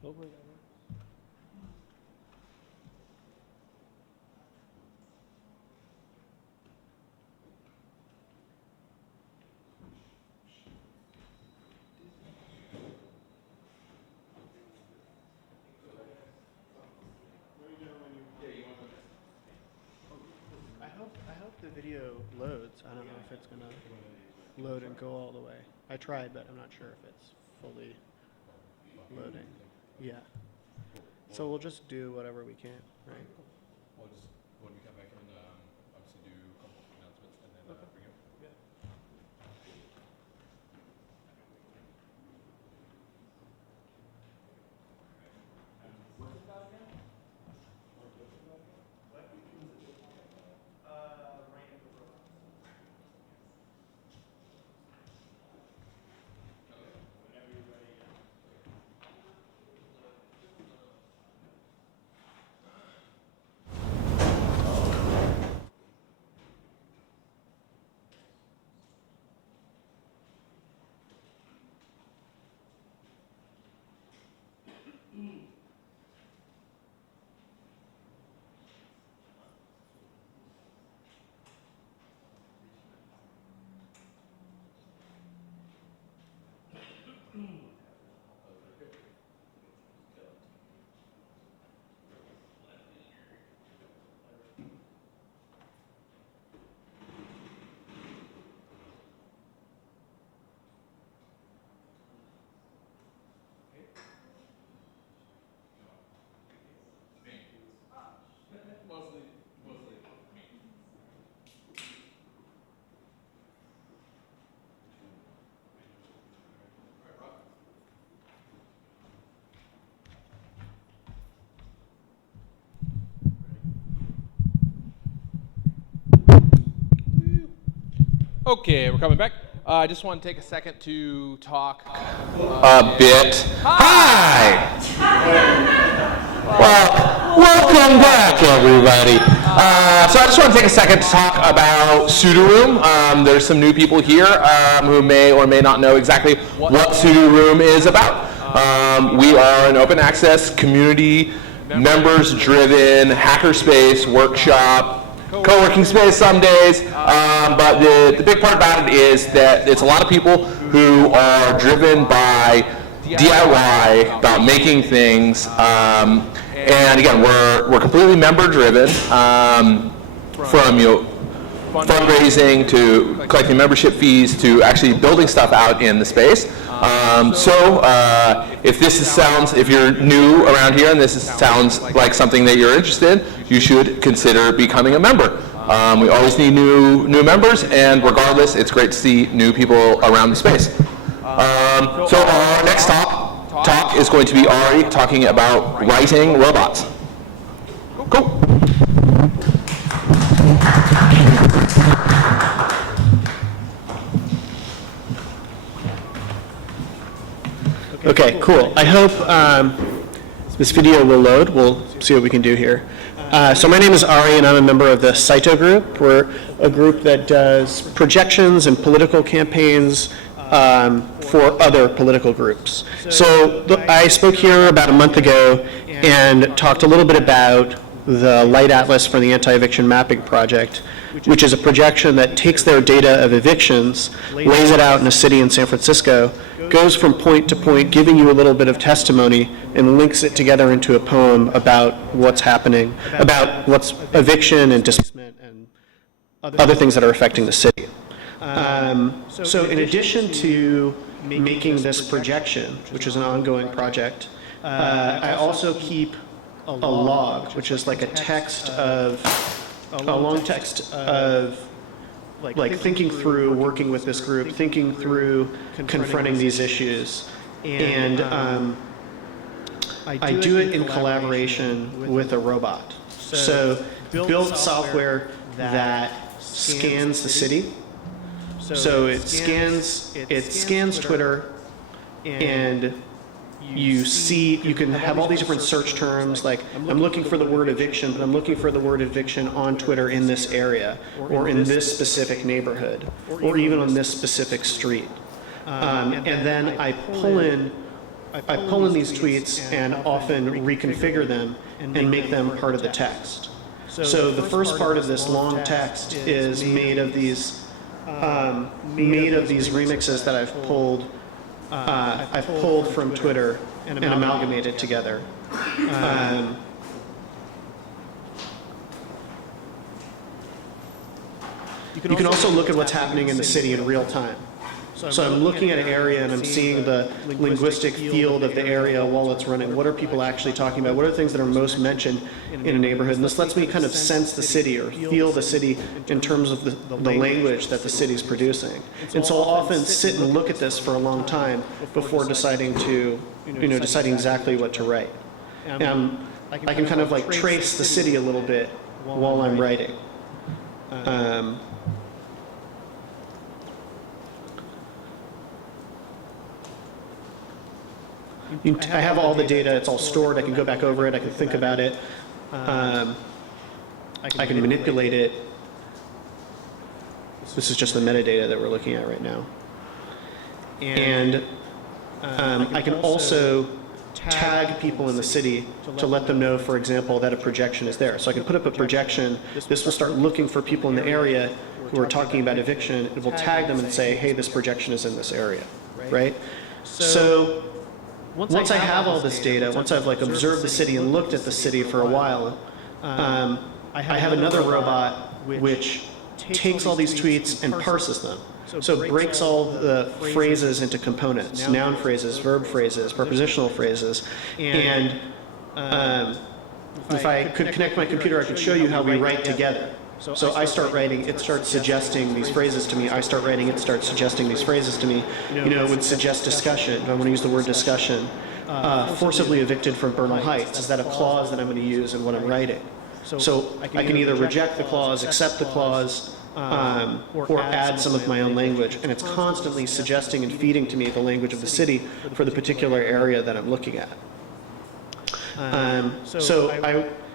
Hopefully that works. I hope the video loads. I don't know if it's gonna load and go all the way. I tried, but I'm not sure if it's fully loading. Yeah. So we'll just do whatever we can, right? We'll just, when we come back in, obviously do a couple announcements and then bring up. Yeah. What's it about again? Random robots. Whenever you're ready. Okay, we're coming back. I just want to take a second to talk a bit. Hi! Well, welcome back, everybody. So I just want to take a second to talk about sudoroom. There's some new people here who may or may not know exactly what sudoroom is about. We are an open access community members-driven hackerspace workshop, co-working space some days, but the big part about it is that it's a lot of people who are driven by DIY, about making things, and again, we're completely member-driven, from fundraising to collecting membership fees to actually building stuff out in the space. If you're new around here and sounds like something that you're interested in, you should consider becoming a member. We always need new members, and regardless, it's great to see new people around the space. So our next talk is going to be Ari talking about writing robots. Cool. Okay, cool. I hope this video will load. We'll see what we can do here. So my name is Ari, and I'm a member of the Saito group. We're a group that does projections and political campaigns for other political groups. So I spoke here about a month ago and talked a little bit about the Light Atlas for the Anti-Eviction Mapping Project, which is a projection that takes their data of evictions, lays it out in a city in San Francisco, goes from point to point, giving you a little bit of testimony, and links it together into a poem about what's happening, about what's eviction and displacement and other things that are affecting the city. So in addition to making this projection, which is an ongoing project, I also keep a log, which is like a long text of like thinking through, working with this group, thinking through confronting these issues. And I do it in collaboration with a robot. So build software that scans the city. So it scans Twitter, and you can have all these different search terms, like I'm looking for the word eviction, but I'm looking for the word eviction on Twitter in this area, or in this specific neighborhood, or even on this specific street. And then I pull in these tweets and often reconfigure them and make them part of the text. So the first part of this long text is made of these remixes that I've pulled from Twitter and amalgamated together. You can also look at what's happening in the city in real time. So I'm looking at an area and I'm seeing the linguistic field of the area while it's running. What are people actually talking about? What are things that are most mentioned in a neighborhood? And this lets me kind of sense the city or feel the city in terms of the language that the city's producing. And so I'll often sit and look at this for a long time before deciding exactly what to write. And I can kind of like trace the city a little bit while I'm writing. I have all the data, it's all stored, I can go back over it, I can think about it, I can manipulate it. This is just the metadata that we're looking at right now. And I can also tag people in the city to let them know, for example, that a projection is there. So I can put up a projection, this will start looking for people in the area who are talking about eviction, it will tag them and say, hey, this projection is in this area, right? So once I have all this data, once I've like observed the city and looked at the city for a while, I have another robot which takes all these tweets and parses them. So it breaks all the phrases into components, noun phrases, verb phrases, prepositional phrases. And if I could connect my computer, I could show you how we write together. So I start writing, it starts suggesting these phrases to me. I start writing, it starts suggesting these phrases to me. It would suggest discussion. I want to use the word discussion. Forcibly evicted from Bernal Heights. Is that a clause that I'm going to use in what I'm writing? So I can either reject the clause, accept the clause, or add some of my own language. And it's constantly suggesting and feeding to me the language of the city for the particular area that I'm looking at.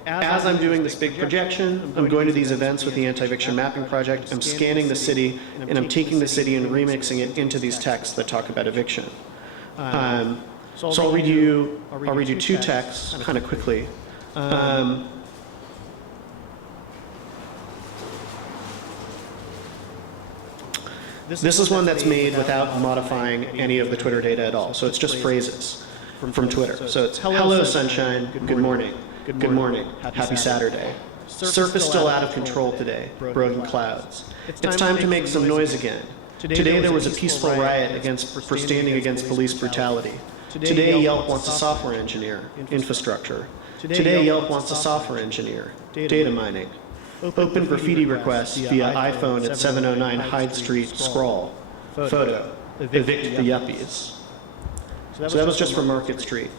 As I'm doing this big projection, I'm going to these events with the Anti-Eviction Mapping Project, I'm scanning the city, and I'm taking the city and remixing it into these texts that talk about eviction. So I'll read you two texts kind of quickly. This is one that's made without modifying any of the Twitter data at all. So it's just phrases from Twitter. So it's hello sunshine, good morning, good morning, happy Saturday. Surface still out of control today, broken clouds. It's time to make some noise again. Today there was a peaceful riot for standing against police brutality. Today Yelp wants a software engineer, infrastructure. Today Yelp wants a software engineer, data mining. Open graffiti requests via iPhone at 709 Hyde Street, scrawl. Photo. Evict the yuppies. So that was just for Market Street.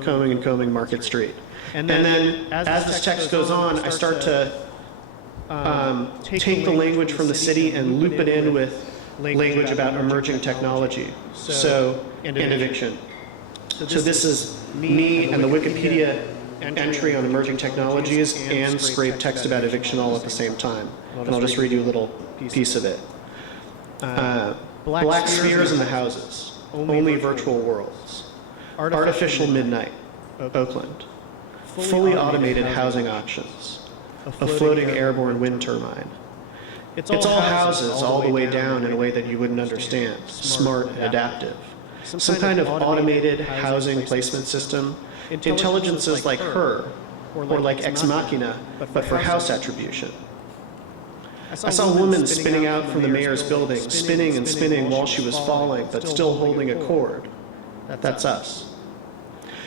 Combing and combing Market Street. And then as this text goes on, I start to take the language from the city and loop it in with language about emerging technology. And eviction. So this is me and the Wikipedia entry on emerging technologies and scrape text about eviction all at the same time. And I'll just read you a little piece of it. Black spheres in the houses. Only virtual worlds. Artificial midnight. Oakland. Fully automated housing auctions. A floating airborne wind turbine. It's all houses all the way down in a way that you wouldn't understand. Smart and adaptive. Some kind of automated housing placement system. Intelligences like her, or like Ex Machina, but for house attribution. I saw a woman spinning out from the mayor's building, spinning and spinning while she was falling, but still holding a cord. That's us.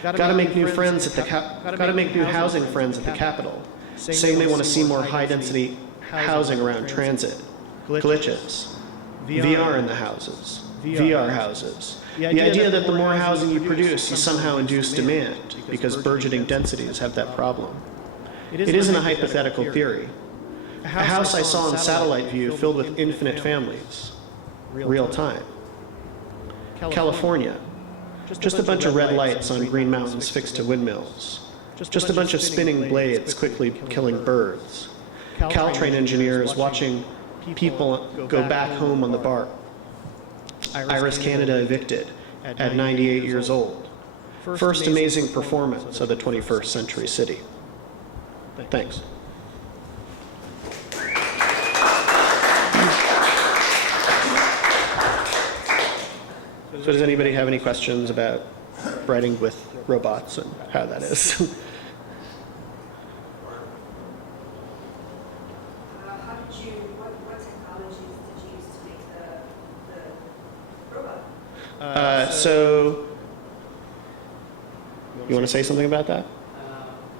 Gotta make new friends at the gotta make new housing friends at the Capitol, saying they want to see more high-density housing around transit. Glitches. VR in the houses. VR houses. The idea that the more housing you produce, you somehow induce demand, because burgeoning densities have that problem. It isn't a hypothetical theory. A house I saw in satellite view filled with infinite families. Real time. California. Just a bunch of red lights on green mountains fixed to windmills. Just a bunch of spinning blades quickly killing birds. Caltrain engineers watching people go back home on the BART. Iris Canada evicted at 98 years old. First amazing performance of the 21st century city. Thanks. So does anybody have any questions about writing with robots and how that is? So, you want to say something about that?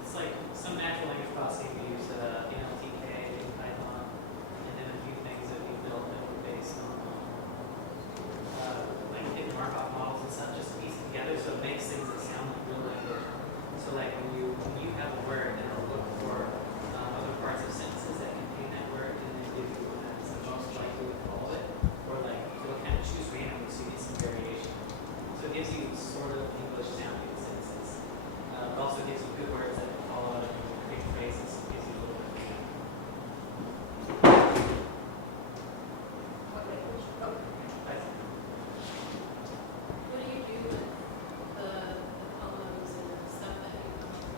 It's like some natural language processing we use NLTK in Python, and then a few things that we built that were based on like hidden Markov models and stuff, just to piece it together so it makes things that sound like real language. So like when you have a word, then it'll look for other parts of sentences that contain that word, and then give you one that's the most likely to follow it, or like it'll kind of choose randomly so you get some variation. So it gives you sort of English sounding sentences. It also gives you good words that follow out of big phrases. It gives you a little bit. What language? Oh. What do you do with the poems and the stuff that you come up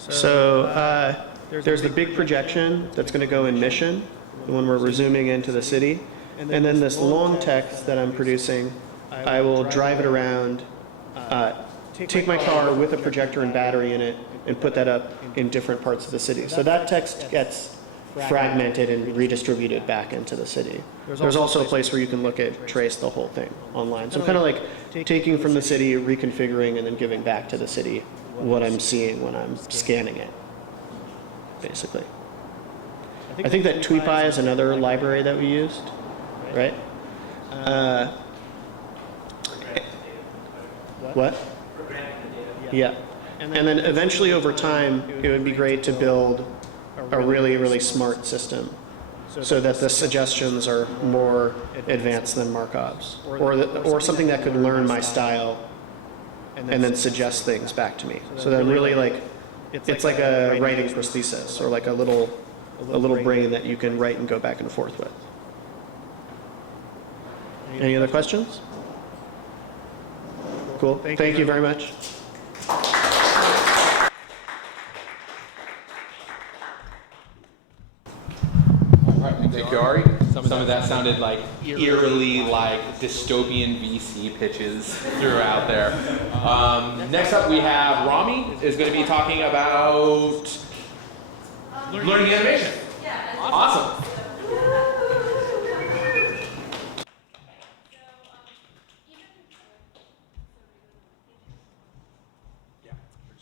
with? So there's the big projection that's going to go in Mission, the one where we're zooming into the city. And then this long text that I'm producing, I will drive it around, take my car with a projector and battery in it, and put that up in different parts of the city. So that text gets fragmented and redistributed back into the city. There's also a place where you can look at, trace the whole thing online. So I'm kind of like taking from the city, reconfiguring, and then giving back to the city what I'm seeing when I'm scanning it, basically. I think that TweetPy is another library that we used, right? What? Yeah. And then eventually over time, it would be great to build a really, really smart system so that the suggestions are more advanced than Markov's, or something that could learn my style and then suggest things back to me. So that I'm really like, it's like a writing prosthesis, or like a little brain that you can write and go back and forth with. Any other questions? Cool. Thank you very much. of that sounded like eerily like dystopian VC pitches throughout there. Next up we have Rami is going to be talking about learning animation. Awesome.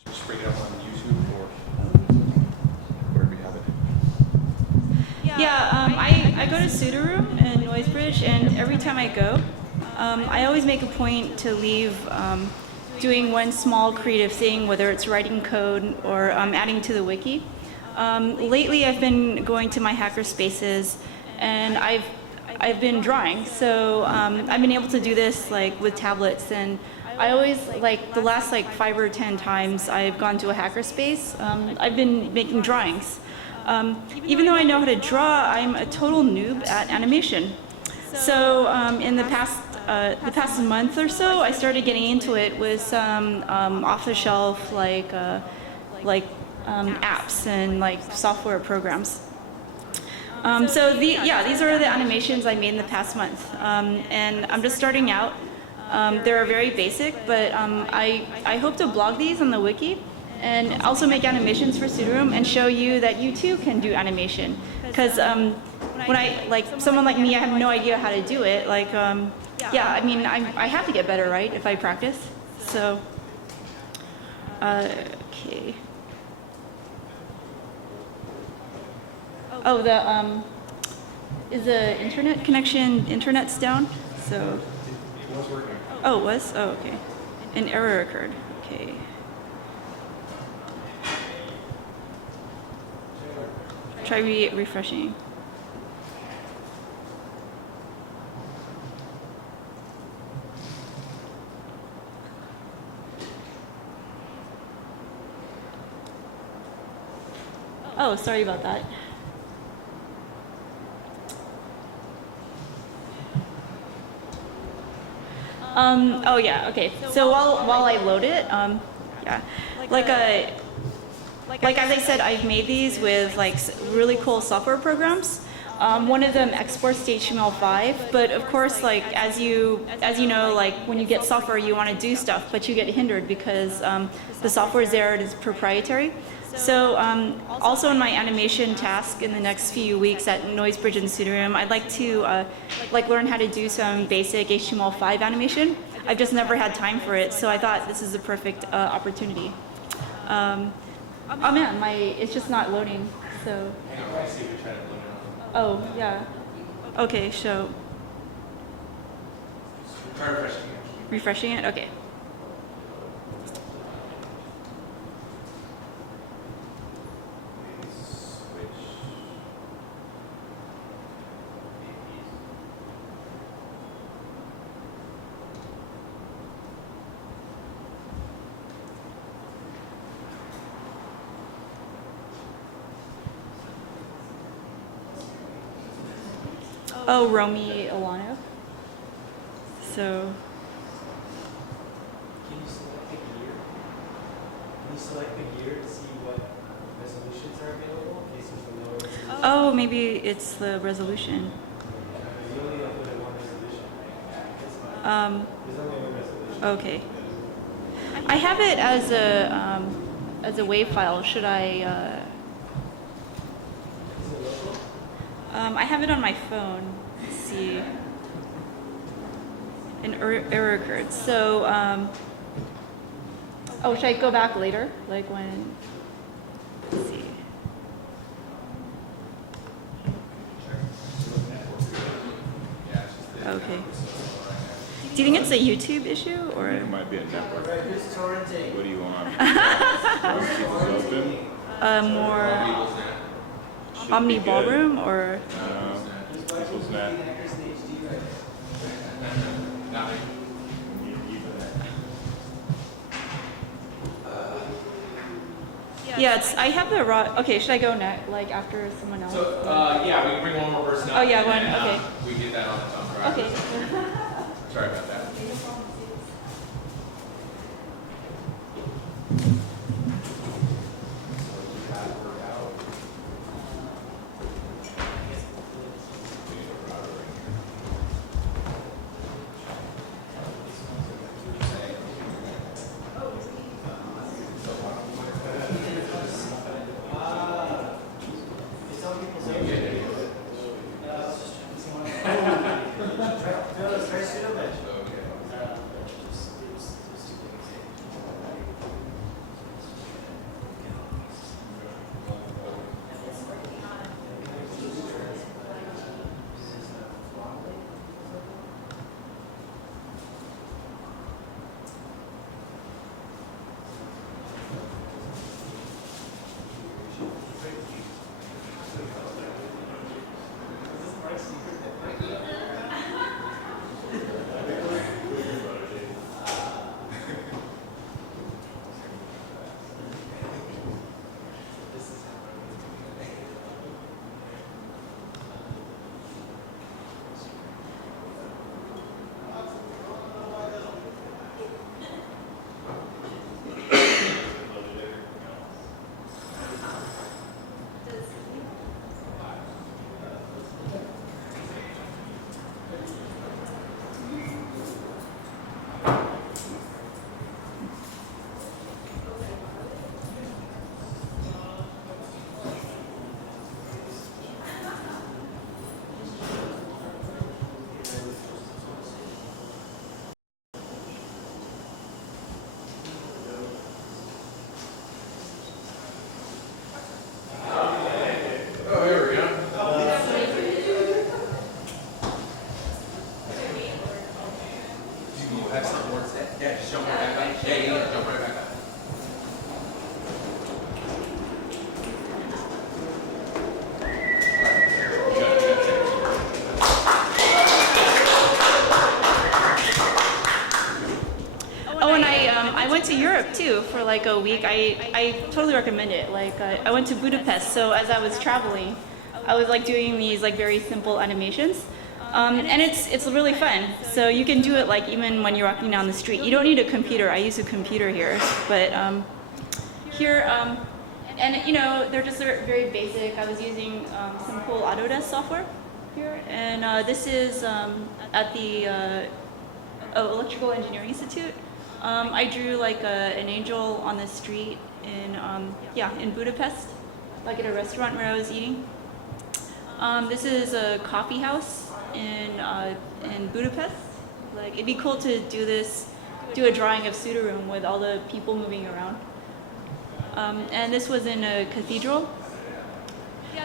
Just bring it up on YouTube or where we have it. I go to sudoroom in Noisebridge, and every time I go, I always make a point to leave doing one small creative thing, whether it's writing code or adding to the wiki. Lately, I've been going to my hacker spaces, and I've been drawing. So I've been able to do this like with tablets, and I always like the last like 5 or 10 times I've gone to a hacker space, I've been making drawings. Even though I know how to draw, I'm a total noob at animation. So in the past month or so, I started getting into it with some off-the-shelf apps and like software programs. These are the animations I made in the past month, and I'm just starting out. They're very basic, but I hope to blog these on the wiki and also make animations for sudoroom and show you that you too can do animation. Because when someone like me, I have no idea how to do it. I have to get better, right, if I practice. So, okay. Oh, is the internet connection, internet's down? So. It was working. Oh, it was? Oh, okay. An error occurred. Okay. Try refreshing. Oh, sorry about that. Oh yeah, okay. So while I load it, like as I said, I've made these with like really cool software programs. One of them exports to HTML5, but of course, like as you know, like when you get software, you want to do stuff, but you get hindered because the software is there, it is proprietary. So also in my animation task in the next few weeks at Noisebridge and sudoroom, I'd like to learn how to do some basic HTML5 animation. I've just never had time for it, so I thought this is the perfect opportunity. Oh man, it's just not loading. So. Oh yeah. Okay, so. Try refreshing it. Refreshing it. Okay. Oh, Romy Alano. So. Can you select the gear? Can you select the gear to see what resolutions are available in case there's a lower resolution? Oh, maybe it's the resolution. You only have one resolution. There's only one resolution. Okay. I have it as a WAV file. Should I? I have it on my phone. Let's see. An error occurred. So, oh, should I go back later? Like when? Let's see. Okay. Do you think it's a YouTube issue or? It might be a network. What do you want? Open? More Omni Ballroom or? People's Net. Yeah, I have the raw. Okay, should I go next? Like after someone else? So yeah, we can bring one more person up. Oh yeah, one. And, Okay. We get that on track. Okay. Sorry about that. You have some more to say? Yeah, just jump right back up. Yeah, jump right back up. Oh, and I went to Europe too for like a week. I totally recommend it. Like I went to Budapest, so as I was traveling, I was like doing these like very simple animations. And it's really fun. So you can do it like even when you're walking down the street. You don't need a computer. I use a computer here, but here, and you know, they're just very basic. I was using some cool Autodesk software here, and this is at the Electrical Engineering Institute. I drew like an angel on the street in in Budapest, like at a restaurant where I was eating. This is a coffee house in Budapest. Like it'd be cool to do a drawing of sudoroom with all the people moving around. And this was in a cathedral.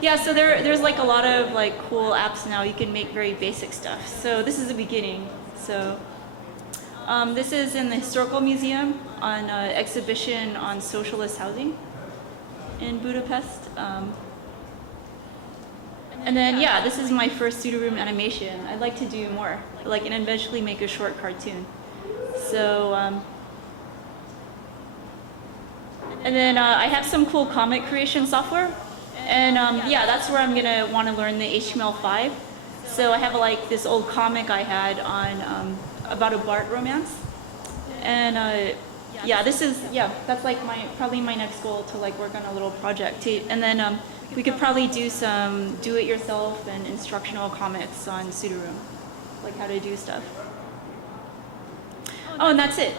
Yeah, so there's like a lot of like cool apps now. You can make very basic stuff. So this is the beginning. So this is in the Historical Museum on an exhibition on socialist housing in Budapest. And then, yeah, this is my first sudoroom animation. I'd like to do more, like, and eventually make a short cartoon. So, and then I have some cool comic creation software. And yeah, that's where I'm gonna want to learn the HTML5. So I have like this old comic I had on about a Bart romance. And yeah, that's like probably my next goal, to like work on a little project. And then we could probably do some do-it-yourself and instructional comics on sudoroom, like how to do stuff. Oh, and that's it.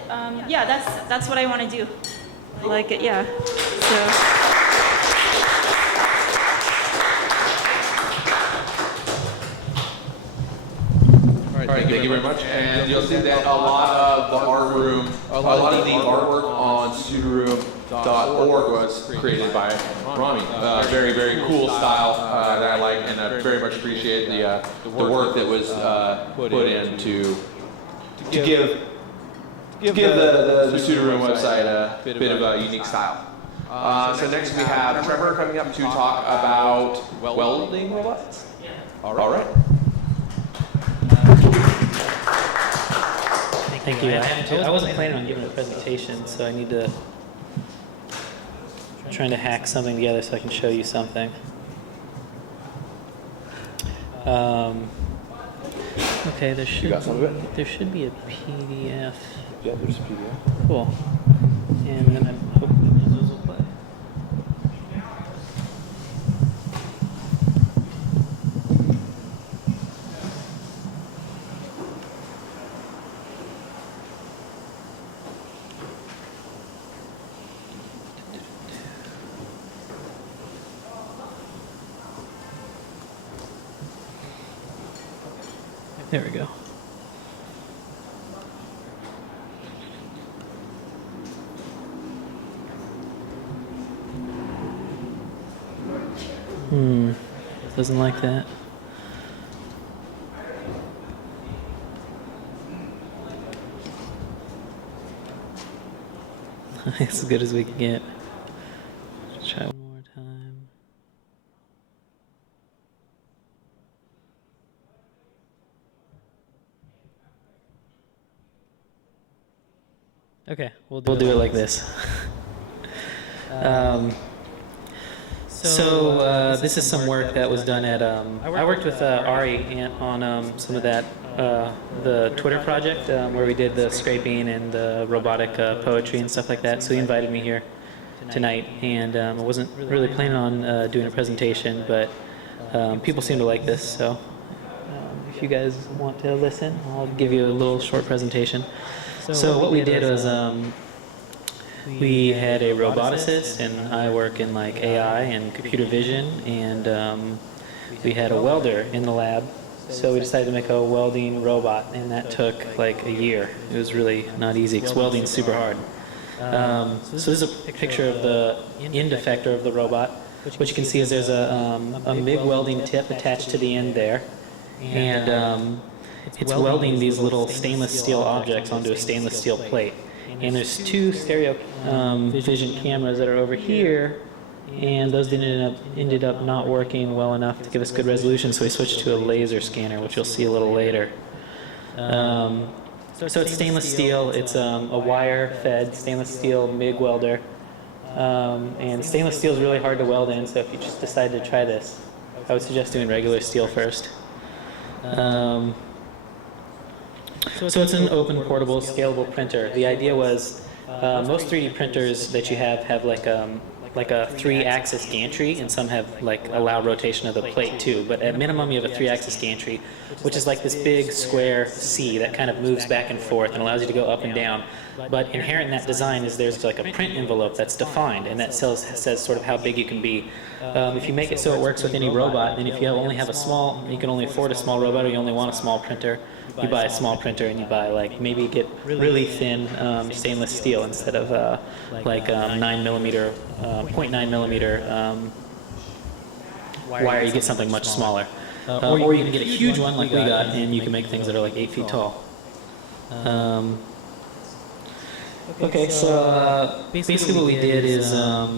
Yeah, that's what I want to do. Like it, yeah. So. All right, thank you very much. And you'll see that a lot of the art room, a lot of the artwork on sudoroom.org was created by Rami. Very, very cool style that I like, and I very much appreciate the work that was put in to give the sudoroom website a bit of a unique style. So next we have Trevor coming up to talk about welding robots. All right. Thank you. I wasn't planning on giving a presentation, so I need to trying to hack something together so I can show you something. Okay, there should be a PDF. Yeah, there's a PDF. Cool. And then I'm hoping those will play. There we go. Doesn't like that. As good as we can get. Let's try one more time. Okay, we'll do it like this. So this is some work that was done at, I worked with Ari on some of that, the Twitter project where we did the scraping and the robotic poetry and stuff like that. So he invited me here tonight, and I wasn't really planning on doing a presentation, but people seem to like this, so if you guys want to listen, I'll give you a little short presentation. So what we did was we had a roboticist, and I work in like AI and computer vision, and we had a welder in the lab. So we decided to make a welding robot, and that took like a year. It was really not easy because welding's super hard. So this is a picture of the end effector of the robot. What you can see is there's a MIG welding tip attached to the end there, and it's welding these little stainless steel objects onto a stainless steel plate. And there's two stereo vision cameras that are over here, and those ended up not working well enough to give us good resolution, so we switched to a laser scanner, which you'll see a little later. So it's stainless steel. It's a wire-fed stainless steel MIG welder. And stainless steel is really hard to weld in, so if you just decide to try this, I would suggest doing regular steel first. So it's an open, portable, scalable printer. The idea was most 3D printers that you have like a 3-axis gantry, and some have like allow rotation of the plate too. But at minimum, you have a 3-axis gantry, which is like this big square C that kind of moves back and forth and allows you to go up and down. But inherent in that design is there's like a print envelope that's defined, and that says sort of how big you can be. If you make it so it works with any robot, then if you only have a small, you can only afford a small robot, or you only want a small printer, you buy a small printer, and you buy like maybe get really thin stainless steel instead of 9 millimeter, 0.9 millimeter wire. You get something much smaller, or you can get a huge one like we got, and you can make things that are like 8 feet tall. Okay, so basically what we did is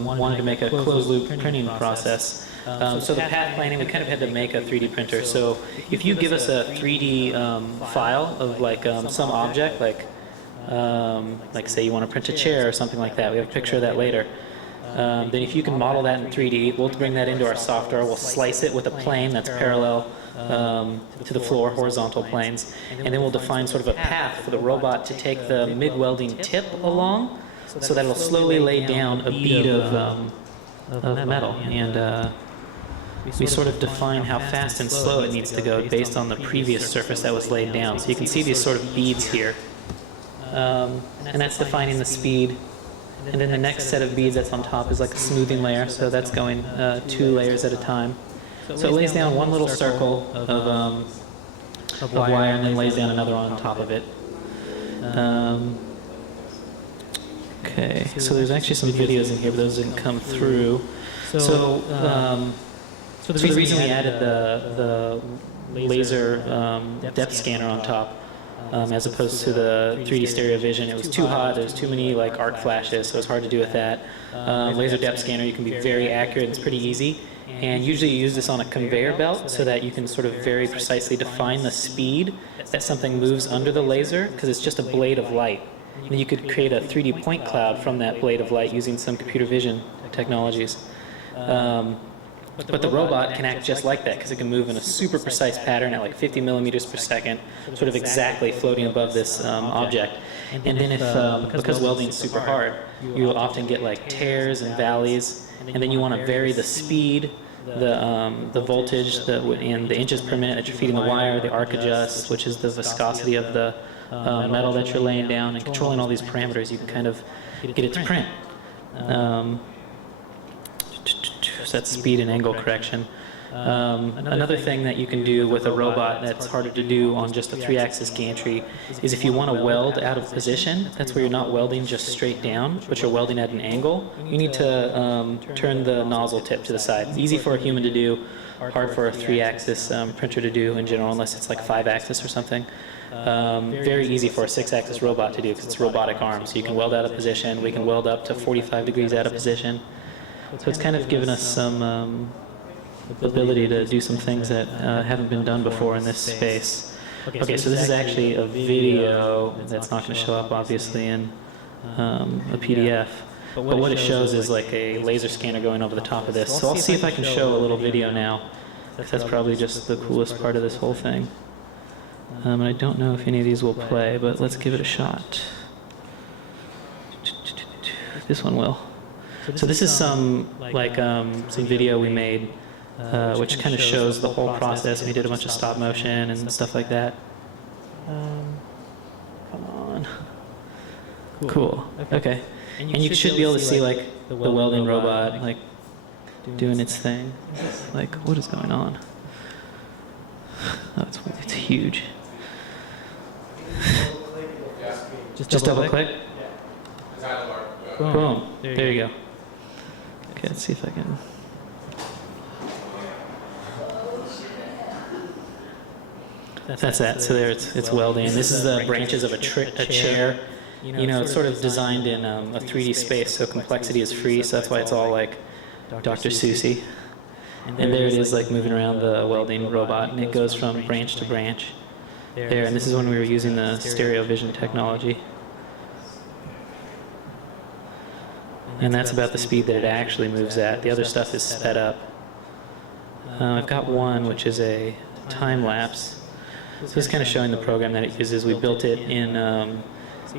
wanted to make a closed-loop printing process. So the path planning, we kind of had to make a 3D printer. So if you give us a 3D file of like some object, like say you want to print a chair or something like that, we have a picture of that later. Then if you can model that in 3D, we'll bring that into our software. We'll slice it with a plane that's parallel to the floor, horizontal planes, and then we'll define sort of a path for the robot to take the MIG welding tip along, so that it'll slowly lay down a bead of metal. And we sort of define how fast and slow it needs to go based on the previous surface that was laid down. So you can see these sort of beads here, and that's defining the speed. And then the next set of beads that's on top is like a smoothing layer, so that's going 2 layers at a time. So it lays down one little circle of wire, and then lays down another on top of it. Okay, so there's actually some videos in here, but those didn't come through. So the reason we added the laser depth scanner on top, as opposed to the 3D stereo vision, it was too hot, there's too many like arc flashes, so it's hard to do with that. Laser depth scanner, you can be very accurate, it's pretty easy. And usually you use this on a conveyor belt so that you can sort of very precisely define the speed that something moves under the laser, because it's just a blade of light. And you could create a 3D point cloud from that blade of light using some computer vision technologies. But the robot can act just like that, because it can move in a super precise pattern at like 50 millimeters per second, sort of exactly floating above this object. And then because welding is super hard, you will often get like tears and valleys, and then you want to vary the speed, the voltage, and the inches per minute that you're feeding the wire, the arc adjust, which is the viscosity of the metal that you're laying down, and controlling all these parameters, you can kind of get it to print. So that's speed and angle correction. Another thing that you can do with a robot that's harder to do on just a 3-axis gantry is if you want to weld out of position, that's where you're not welding just straight down, but you're welding at an angle, you need to turn the nozzle tip to the side. It's easy for a human to do, hard for a 3-axis printer to do in general, unless it's like 5-axis or something. Very easy for a 6-axis robot to do, because it's robotic arms. So you can weld out of position, we can weld up to 45 degrees out of position. So it's kind of given us some ability to do some things that haven't been done before in this space. Okay, so this is actually a video that's not going to show up obviously in a PDF. But what it shows is like a laser scanner going over the top of this. So I'll see if I can show a little video now, because that's probably just the coolest part of this whole thing. And I don't know if any of these will play, but let's give it a shot. This one will. So this is some video we made, which kind of shows the whole process. We did a bunch of stop motion and stuff like that. Come on. Cool. Okay. And you should be able to see like the welding robot like doing its thing. Like, what is going on? Oh, it's huge. Just double click. Boom. There you go. Okay, let's see if I can. That's that. So there it's welding. This is the branches of a chair. You know, it's sort of designed in a 3D space, so complexity is free, so that's why it's all like Dr. Seussy. And there it is, like moving around the welding robot, and it goes from branch to branch. There, and this is when we were using the stereo vision technology. And that's about the speed that it actually moves at. The other stuff is sped up. I've got one which is a time lapse. So this is kind of showing the program that it uses. We built it in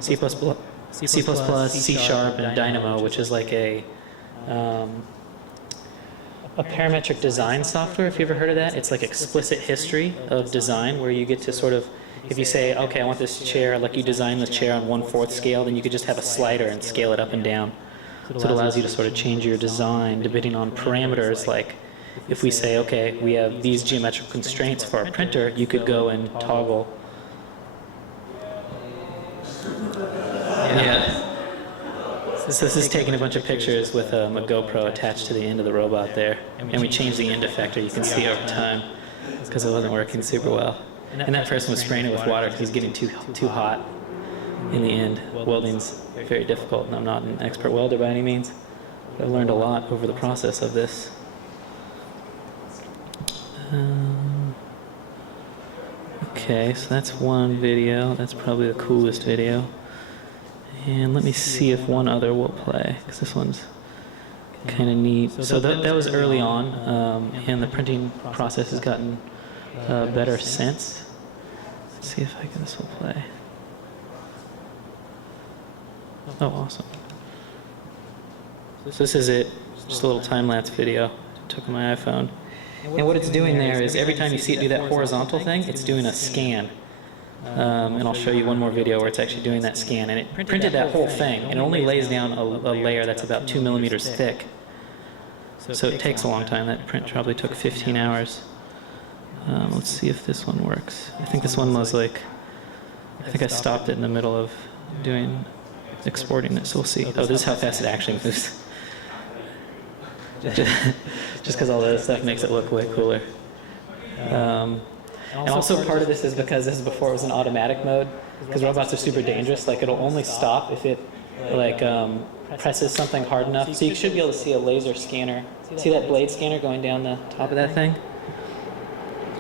C++, C Sharp, and Dynamo, which is like a parametric design software, if you've ever heard of that. It's like explicit history of design, where you get to sort of, if you say, okay, I want this chair, like you design the chair on 1/4 scale, then you could just have a slider and scale it up and down. So it allows you to sort of change your design depending on parameters. Like if we say, okay, we have these geometric constraints for our printer, you could go and toggle. Yeah. So this is taking a bunch of pictures with a GoPro attached to the end of the robot there. And we changed the end effector, you can see over time, because it wasn't working super well. And that person was spraying it with water because it was getting too hot in the end. Welding's very difficult, and I'm not an expert welder by any means. But I've learned a lot over the process of this. Okay, so that's one video. That's probably the coolest video. And let me see if one other will play, because this one's kind of neat. So that was early on, and the printing process has gotten better since. Let's see if this will play. Oh, awesome. So this is it, just a little time-lapse video I took on my iPhone. And what it's doing there is every time you see it do that horizontal thing, it's doing a scan. And I'll show you one more video where it's actually doing that scan. And it printed that whole thing, and it only lays down a layer that's about 2 millimeters thick. So it takes a long time. That print probably took 15 hours. Let's see if this one works. I think this one was like, I think I stopped it in the middle of exporting it, so we'll see. Oh, this is how fast it actually moves. Just because all the other stuff makes it look way cooler. And also part of this is because this is before it was in automatic mode, because robots are super dangerous. Like it'll only stop if it presses something hard enough. So you should be able to see a laser scanner. See that blade scanner going down the top of that thing?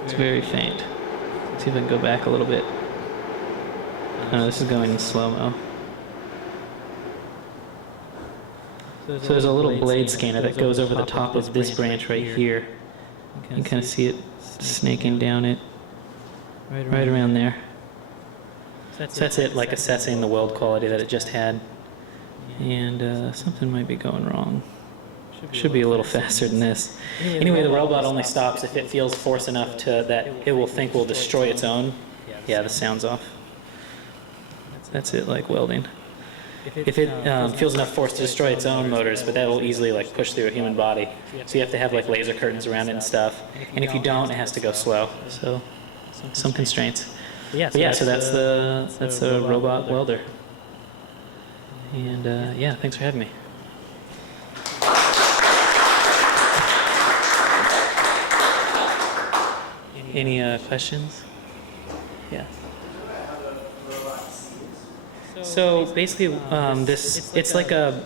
It's very faint. Let's see if I can go back a little bit. Oh, this is going in slow-mo. So there's a little blade scanner that goes over the top of this branch right here. You can kind of see it snaking down it right around there. So that's it, like assessing the weld quality that it just had. And something might be going wrong. Should be a little faster than this. Anyway, the robot only stops if it feels force enough that it will think will destroy its own. Yeah, the sound's off. That's it, like welding. If it feels enough force to destroy its own motors, but that will easily like push through a human body. So you have to have like laser curtains around it and stuff. And if you don't, it has to go slow. So some constraints. But yeah, so that's the robot welder. And yeah, thanks for having me. Any questions? Yeah. So basically, it's like a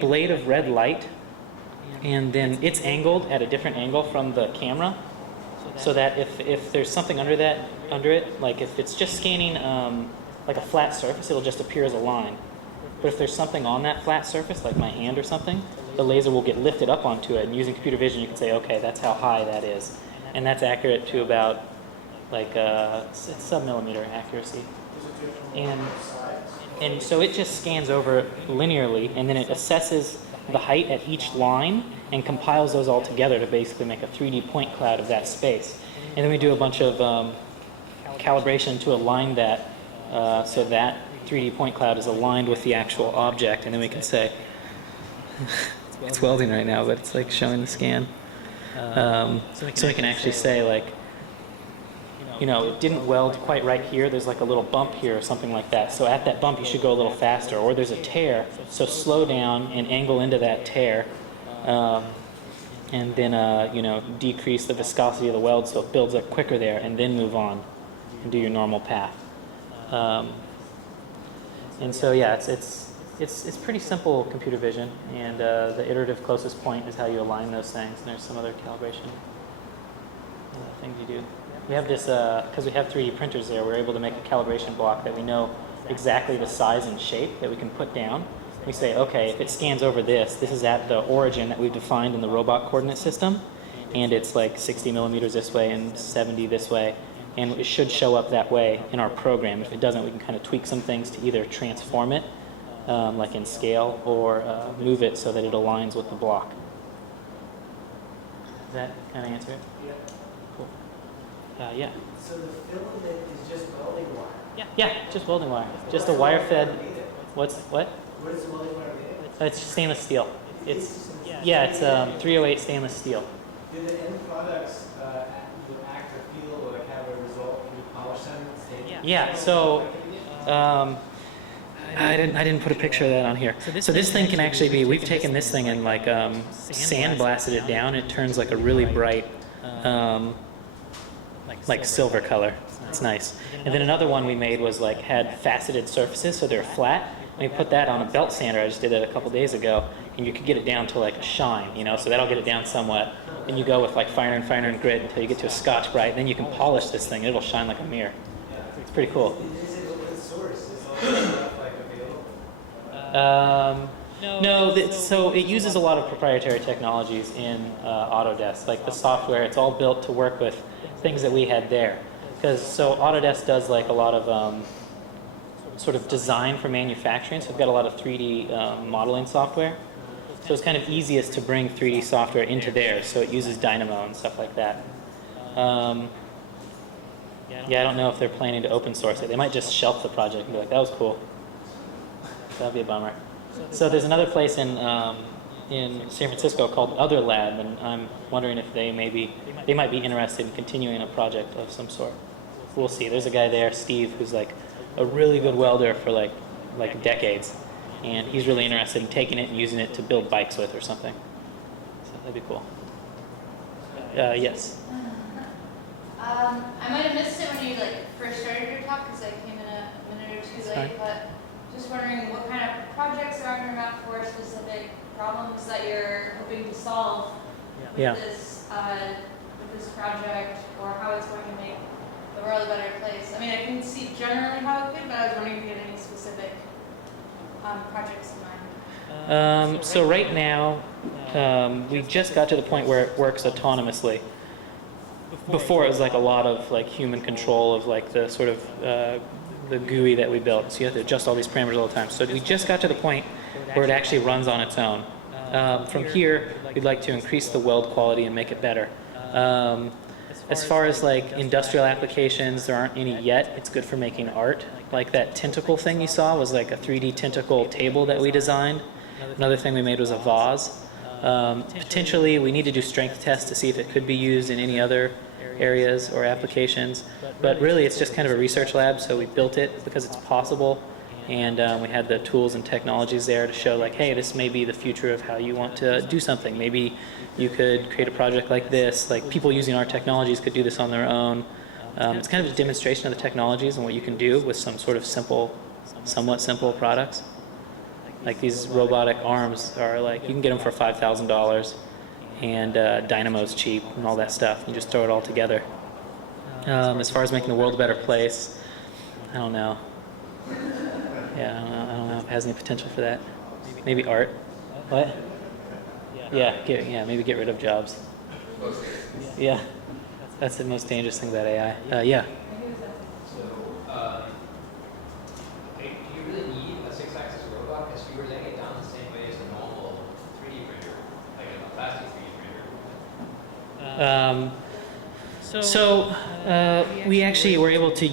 blade of red light, and then it's angled at a different angle from the camera, so that if there's something under it, like if it's just scanning like a flat surface, it'll just appear as a line. But if there's something on that flat surface, like my hand or something, the laser will get lifted up onto it, and using computer vision, you can say, okay, that's how high that is, and that's accurate to about like sub-millimeter accuracy. And so it just scans over linearly, and then it assesses the height at each line and compiles those all together to basically make a 3D point cloud of that space. And then we do a bunch of calibration to align that so that 3D point cloud is aligned with the actual object, and then we can say, it's welding right now, but it's like showing the scan. So we can actually say like, you know, it didn't weld quite right here, there's like a little bump here or something like that. So at that bump, you should go a little faster. Or there's a tear, so slow down and angle into that tear. And then, you know, decrease the viscosity of the weld so it builds up quicker there, and then move on. and do your normal path. And so yeah, it's pretty simple computer vision, and the iterative closest point is how you align those things. And there's some other calibration things you do. We have this, because we have 3D printers there, we're able to make a calibration block that we know exactly the size and shape that we can put down. We say, okay, if it scans over this, this is at the origin that we've defined in the robot coordinate system, and it's like 60 millimeters this way and 70 this way, and it should show up that way in our program. If it doesn't, we can kind of tweak some things to either transform it, like in scale, or move it so that it aligns with the block. Does that kind of answer it? Yeah. Cool. Yeah. So the filament is just welding wire? Yeah, just welding wire. Just a wire fed. What? What is the welding wire made of? It's stainless steel. It's 308 stainless steel. Do the end products act or feel or like have a result? Can you polish them and stain them? Yeah. So I didn't put a picture of that on here. So this thing can actually be. We've taken this thing and like sandblasted it down. It turns like a really bright, like silver color. It's nice. And then another one we made was like had faceted surfaces, so they're flat. And we put that on a belt sander. I just did it a couple days ago, and you could get it down to like a shine, you know. So that'll get it down somewhat. And you go with like finer and grit until you get to a Scotch Brite. Then you can polish this thing. It'll shine like a mirror. It's pretty cool. Is it open source? Is all this stuff like available? No, so it uses a lot of proprietary technologies in Autodesk. Like the software, it's all built to work with things that we had there. So Autodesk does like a lot of sort of design for manufacturing. So we've got a lot of 3D modeling software. So it's kind of easiest to bring 3D software into theirs. So it uses Dynamo and stuff like that. Yeah, I don't know if they're planning to open source it. They might just shelf the project and be like, that was cool. That'd be a bummer. So there's another place in San Francisco called Other Lab, and I'm wondering if they might be interested in continuing a project of some sort. We'll see. There's a guy there, Steve, who's like a really good welder for like decades, and he's really interested in taking it and using it to build bikes with or something. So that'd be cool. Yes. I might have missed it when you first started your talk because I came in a minute or two late, but just wondering what kind of projects are on your map for specific problems that you're hoping to solve with this project, or how it's going to make the world a better place. I mean, I can see generally how it could, but I was wondering if you had any specific projects in mind. So right now, we just got to the point where it works autonomously. Before it was like a lot of like human control of like the sort of the GUI that we built. So you have to adjust all these parameters all the time. So we just got to the point where it actually runs on its own. From here, we'd like to increase the weld quality and make it better. As far as like industrial applications, there aren't any yet. It's good for making art. Like that tentacle thing you saw was like a 3D tentacle table that we designed. Another thing we made was a vase. Potentially, we need to do strength tests to see if it could be used in any other areas or applications. But really, it's just kind of a research lab, so we built it because it's possible. And we had the tools and technologies there to show like, hey, this may be the future of how you want to do something. Maybe you could create a project like this. Like people using our technologies could do this on their own. It's kind of a demonstration of the technologies and what you can do with some sort of somewhat simple products. Like these robotic arms are like, you can get them for $5,000, and Dynamo's cheap and all that stuff. You just throw it all together. As far as making the world a better place, I don't know. Yeah, I don't know if it has any potential for that. Maybe art. What? Yeah, maybe get rid of jobs. Yeah, that's the most dangerous thing about AI. Yeah. So, do you really need a 6-axis robot? Because you were laying it down the same way as a normal 3D printer, like a plastic 3D printer. We actually were able to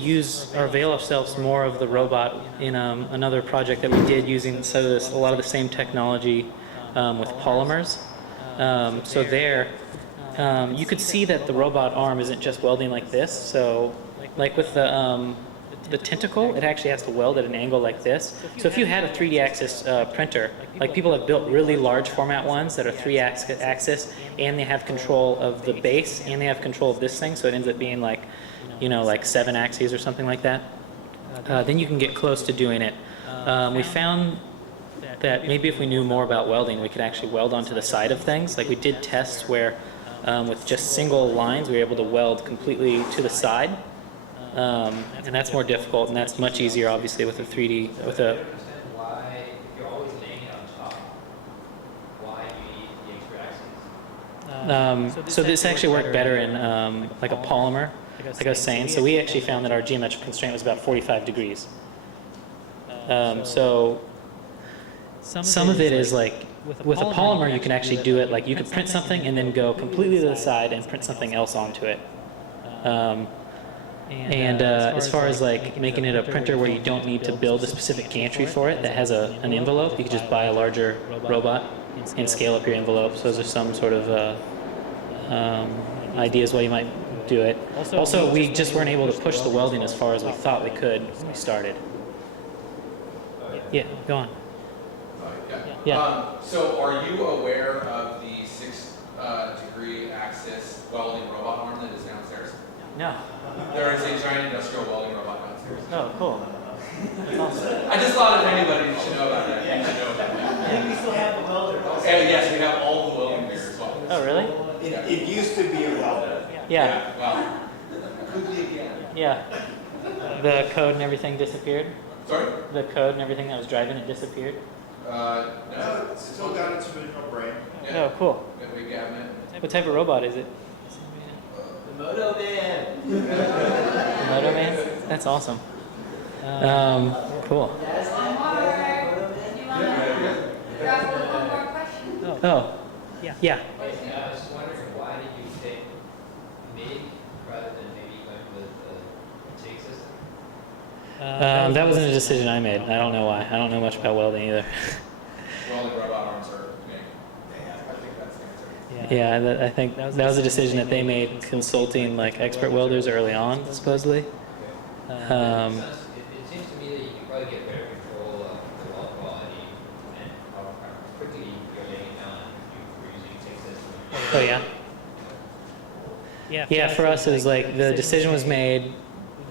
avail ourselves more of the robot in another project that we did using a lot of the same technology with polymers. So there, you could see that the robot arm isn't just welding like this. So like with the tentacle, it actually has to weld at an angle like this. So if you had a 3D axis printer, like people have built really large format ones that are 3-axis, and they have control of the base, and they have control of this thing, so it ends up being like like 7 axes or something like that, then you can get close to doing it. We found that maybe if we knew more about welding, we could actually weld onto the side of things. Like we did tests where with just single lines, we were able to weld completely to the side. And that's more difficult, and that's much easier, obviously, with a 3D, with a... Why, if you're always laying it on top, why do you need the extra axes? So this actually worked better in like a polymer, like I was saying. So we actually found that our geometric constraint was about 45 degrees. So some of it is like, with a polymer you can actually do it, like you could print something and then go completely to the side and print something else onto it. And as far as like making it a printer where you don't need to build a specific gantry for it that has an envelope, you could just buy a larger robot and scale up your envelope. So those are some sort of ideas why you might do it. Also, we just weren't able to push the welding as far as we thought we could when we started. Yeah, go on. Yeah. So are you aware of the 6-degree axis welding robot arm that is downstairs? No. There is a giant industrial welding robot downstairs. Oh, cool. That's awesome. I just thought if anybody should know about that, you should know about that. I think we still have the welder. And yes, we have all the welding gear as well. Oh, really? It used to be a welder. Yeah. Well, could be again. Yeah. The code and everything disappeared? Sorry? The code and everything that was driving it disappeared? No, it's still got its original brain. Yeah. Oh, cool. Got a big cabinet. What type of robot is it? The Moto Man. The Moto Man? That's awesome. Cool. There's one more. Do you want to grab one more question? Oh, yeah. I was wondering, why did you pick MIG rather than maybe going with the TIG system? That wasn't a decision I made. I don't know why. I don't know much about welding either. Welding robot arms are big. I think that's the answer. Yeah, I think that was a decision that they made consulting like expert welders early on, supposedly. It seems to me that you can probably get better control of the weld quality and how quickly you're laying it down if you're using TIG system. Oh yeah. Yeah, for us it was like the decision was made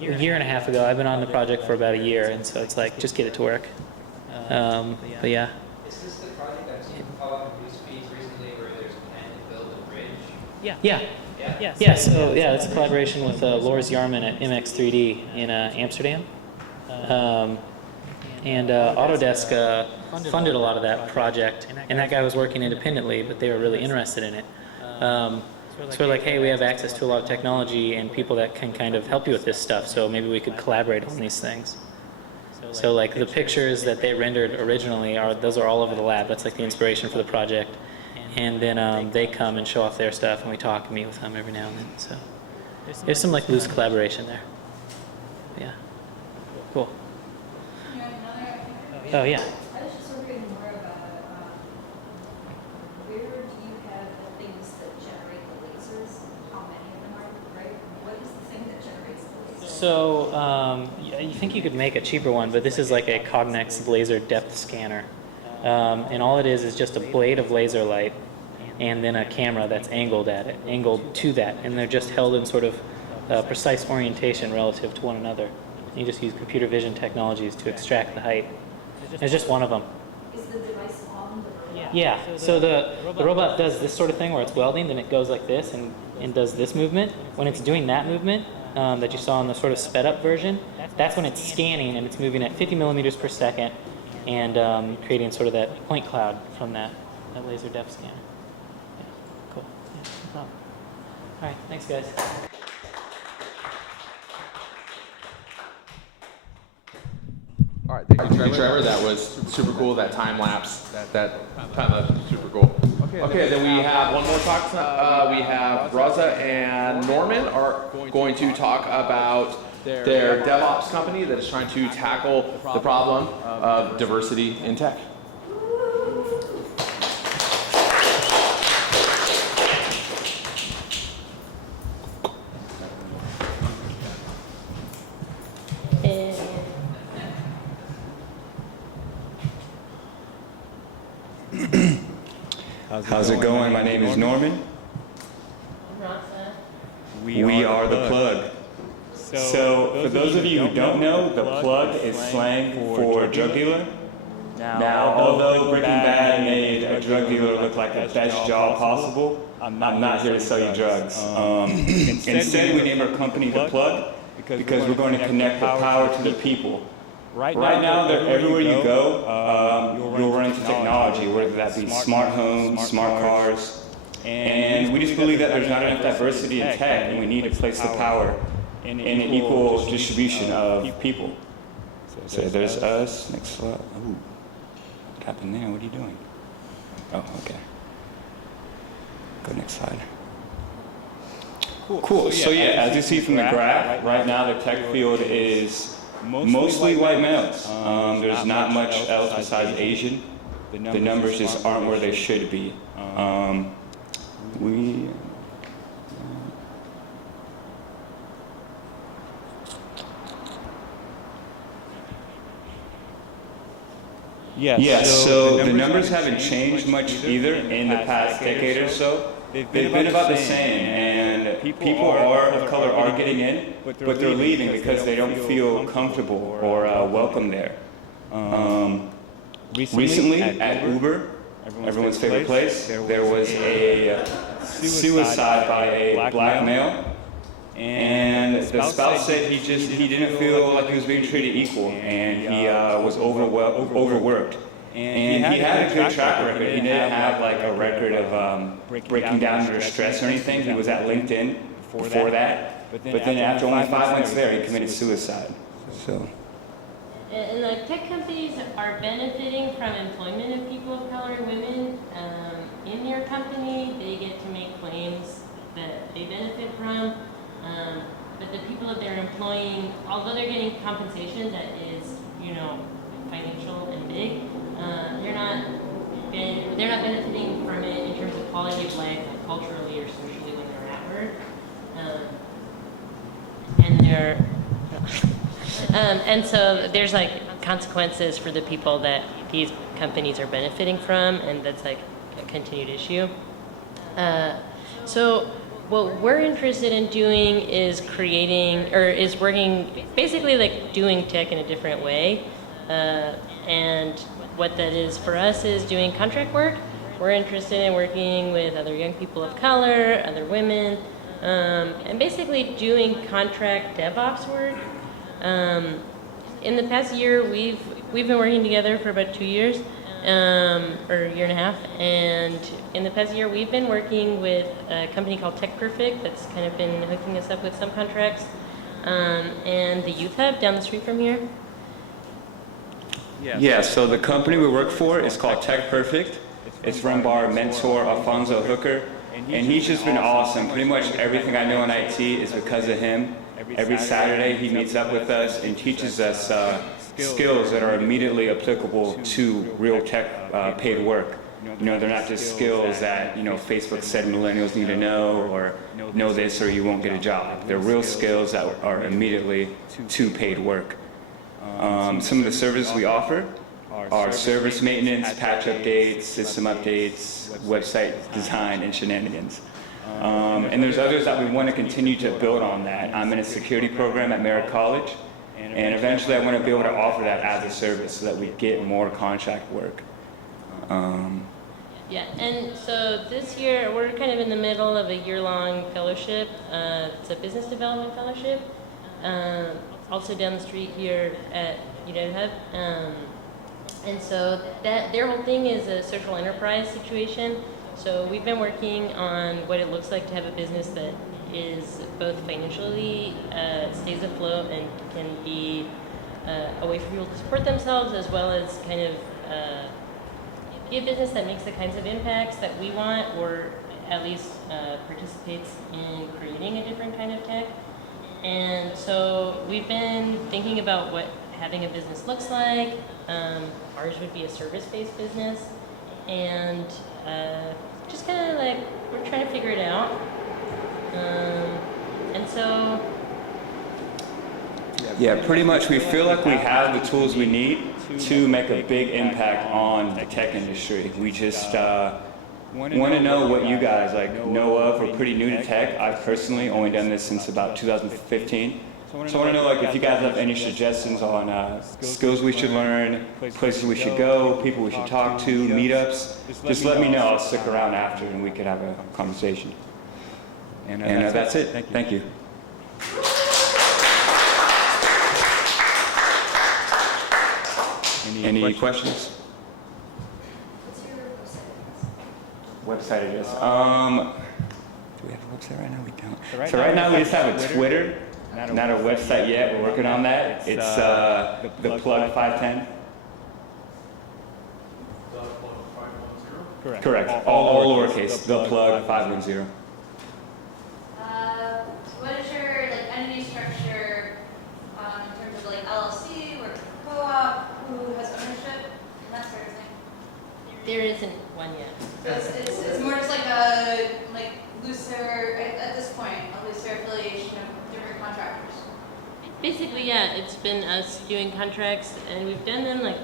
a year and a half ago. I've been on the project for about a year, and so it's like just get it to work. But yeah. Is this the project I've seen pop up in news feeds recently where there's a plan to build a bridge? Yeah. So yeah, it's a collaboration with Loris Yarman at MX3D in Amsterdam. And Autodesk funded a lot of that project, and that guy was working independently, but they were really interested in it. So we're like, hey, we have access to a lot of technology and people that can kind of help you with this stuff, so maybe we could collaborate on these things. So like the pictures that they rendered originally, those are all over the lab. That's like the inspiration for the project. And then they come and show off their stuff, and we talk and meet with them every now and then. So there's some like loose collaboration there. Yeah. Cool. You have another? Oh yeah. I was just wondering more about where do you have the things that generate the lasers? How many of them are, right? What is the thing that generates the lasers? So you think you could make a cheaper one, but this is like a Cognex laser depth scanner. And all it is just a blade of laser light and then a camera that's angled to that. And they're just held in sort of precise orientation relative to one another. You just use computer vision technologies to extract the height. There's just one of them. Is the device on the robot? Yeah, so the robot does this sort of thing where it's welding, then it goes like this and does this movement. When it's doing that movement that you saw in the sort of sped up version, that's when it's scanning and it's moving at 50 millimeters per second and creating sort of that point cloud from that laser depth scanner. Yeah, cool. Yeah, no problem. All right, thanks guys. All right, thank you, Trevor. That was super cool. That time lapse, that time lapse was super cool. Okay, then we have one more talk. We have Raza and Norman are going to talk about their DevOps company that is trying to tackle the problem of diversity in tech. How's it going? My name is Norman. We are the plug. So, for those of you who don't know, the plug is slang for drug dealer. Now, although Breaking Bad made a drug dealer look like the best job possible, I'm not here to sell you drugs. Instead, we name our company The Plug because we're going to connect the power to the people. Right now, everywhere you go, you'll run into technology, whether that be smart homes, smart cars, and we just believe that there's not enough diversity in tech, and we need to place the power in an equal distribution of people. So there's us. Next slide. Ooh, what happened there? What are you doing? Oh, okay. Go next slide. Cool. So yeah, as you see from the graph, right now the tech field is mostly white males. There's not much else besides Asian. The numbers just aren't where they should be. So the numbers haven't changed much either in the past decade or so. They've been about the same, and people of color are getting in, but they're leaving because they don't feel comfortable or welcome there. Recently, at Uber, everyone's favorite place, there was a suicide by a black male, and the spouse said he didn't feel like he was being treated equal, and he was overworked. And he had a good track record. He didn't have like a record of breaking down under stress or anything. He was at LinkedIn before that. But then after only 5 months there, he committed suicide. So. And like tech companies are benefiting from employment of people of color, women in their company. They get to make claims that they benefit from. But the people that they're employing, although they're getting compensation that is, financial and big, they're not benefiting from it in terms of quality of life, like culturally or socially when they're at work. And so there's like consequences for the people that these companies are benefiting from, and that's like a continued issue. So what we're interested in doing is working, basically like doing tech in a different way. And what that is for us is doing contract work. We're interested in working with other young people of color, other women, and basically doing contract DevOps work. In the past year, we've been working together for about 2 years, or a year and a half. And in the past year, we've been working with a company called Tech Perfect that's kind of been hooking us up with some contracts, and the Youth Hub down the street from here. Yeah, so the company we work for is called Tech Perfect. It's run by our mentor, Alfonso Hooker, and he's just been awesome. Pretty much everything I know in IT is because of him. Every Saturday he meets up with us and teaches us skills that are immediately applicable to real tech paid work. They're not just skills that, Facebook said millennials need to know, or know this or you won't get a job. They're real skills that are immediately to paid work. Some of the services we offer are service maintenance, patch updates, system updates, website design, and shenanigans. And there's others that we want to continue to build on that. I'm in a security program at Merritt College, and eventually I want to be able to offer that as a service so that we get more contract work. Yeah, and so this year we're kind of in the middle of a year-long fellowship. It's a business development fellowship. Also down the street here at Youth Hub. And so their whole thing is a social enterprise situation. So we've been working on what it looks like to have a business that is both financially stays afloat and can be a way for people to support themselves, as well as kind of be a business that makes the kinds of impacts that we want, or at least participates in creating a different kind of tech. And so we've been thinking about what having a business looks like. Ours would be a service-based business, and just kind of like we're trying to figure it out. And so yeah, pretty much we feel like we have the tools we need to make a big impact on the tech industry. We just want to know what you guys know of. We're pretty new to tech. I've personally only done this since about 2015. So I want to know like if you guys have any suggestions on skills we should learn, places we should go, people we should talk to, meetups. Just let me know. I'll stick around after and we could have a conversation. And that's it. Thank you. Any questions? What's your Website address. Do we have a website right now? We don't. So right now we just have a Twitter, not a website yet. We're working on that. It's the plug 510. Correct. All lowercase. The plug 510. What is your like entity structure in terms of like LLC or co-op? Who has ownership and that sort of thing? There isn't one yet. So it's more just like a looser at this point, a looser affiliation of different contractors. Basically, yeah, it's been us doing contracts, and we've done them like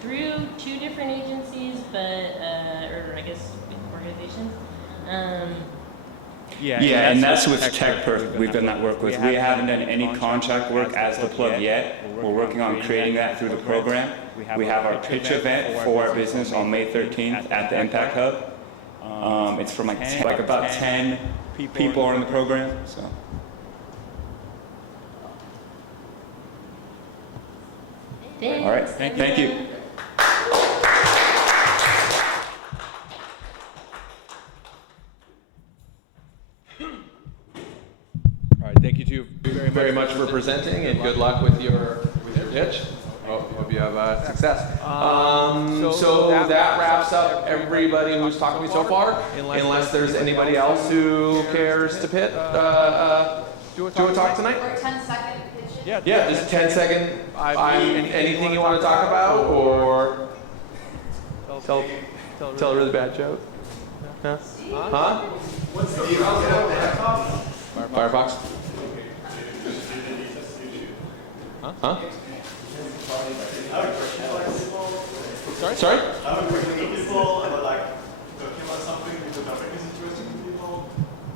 through 2 different agencies, but or I guess organizations. Yeah, and that's with Tech Perfect we've done that work with. We haven't done any contract work as the plug yet. We're working on creating that through the program. We have our pitch event for our business on May 13th at the Impact Hub. It's from like about 10 people are in the program. So. All right, thank you. All right, thank you two very much for presenting, and good luck with your pitch. Hope you have success. So that wraps up everybody who's talked to me so far, unless there's anybody else who cares to do a talk tonight. Or 10-second pitches? Yeah, just 10-second. Anything you want to talk about, or tell a really bad joke? Huh? What's the Firefox? Huh? Sorry? I have a question for people about like talking about something if the topic is interesting to people.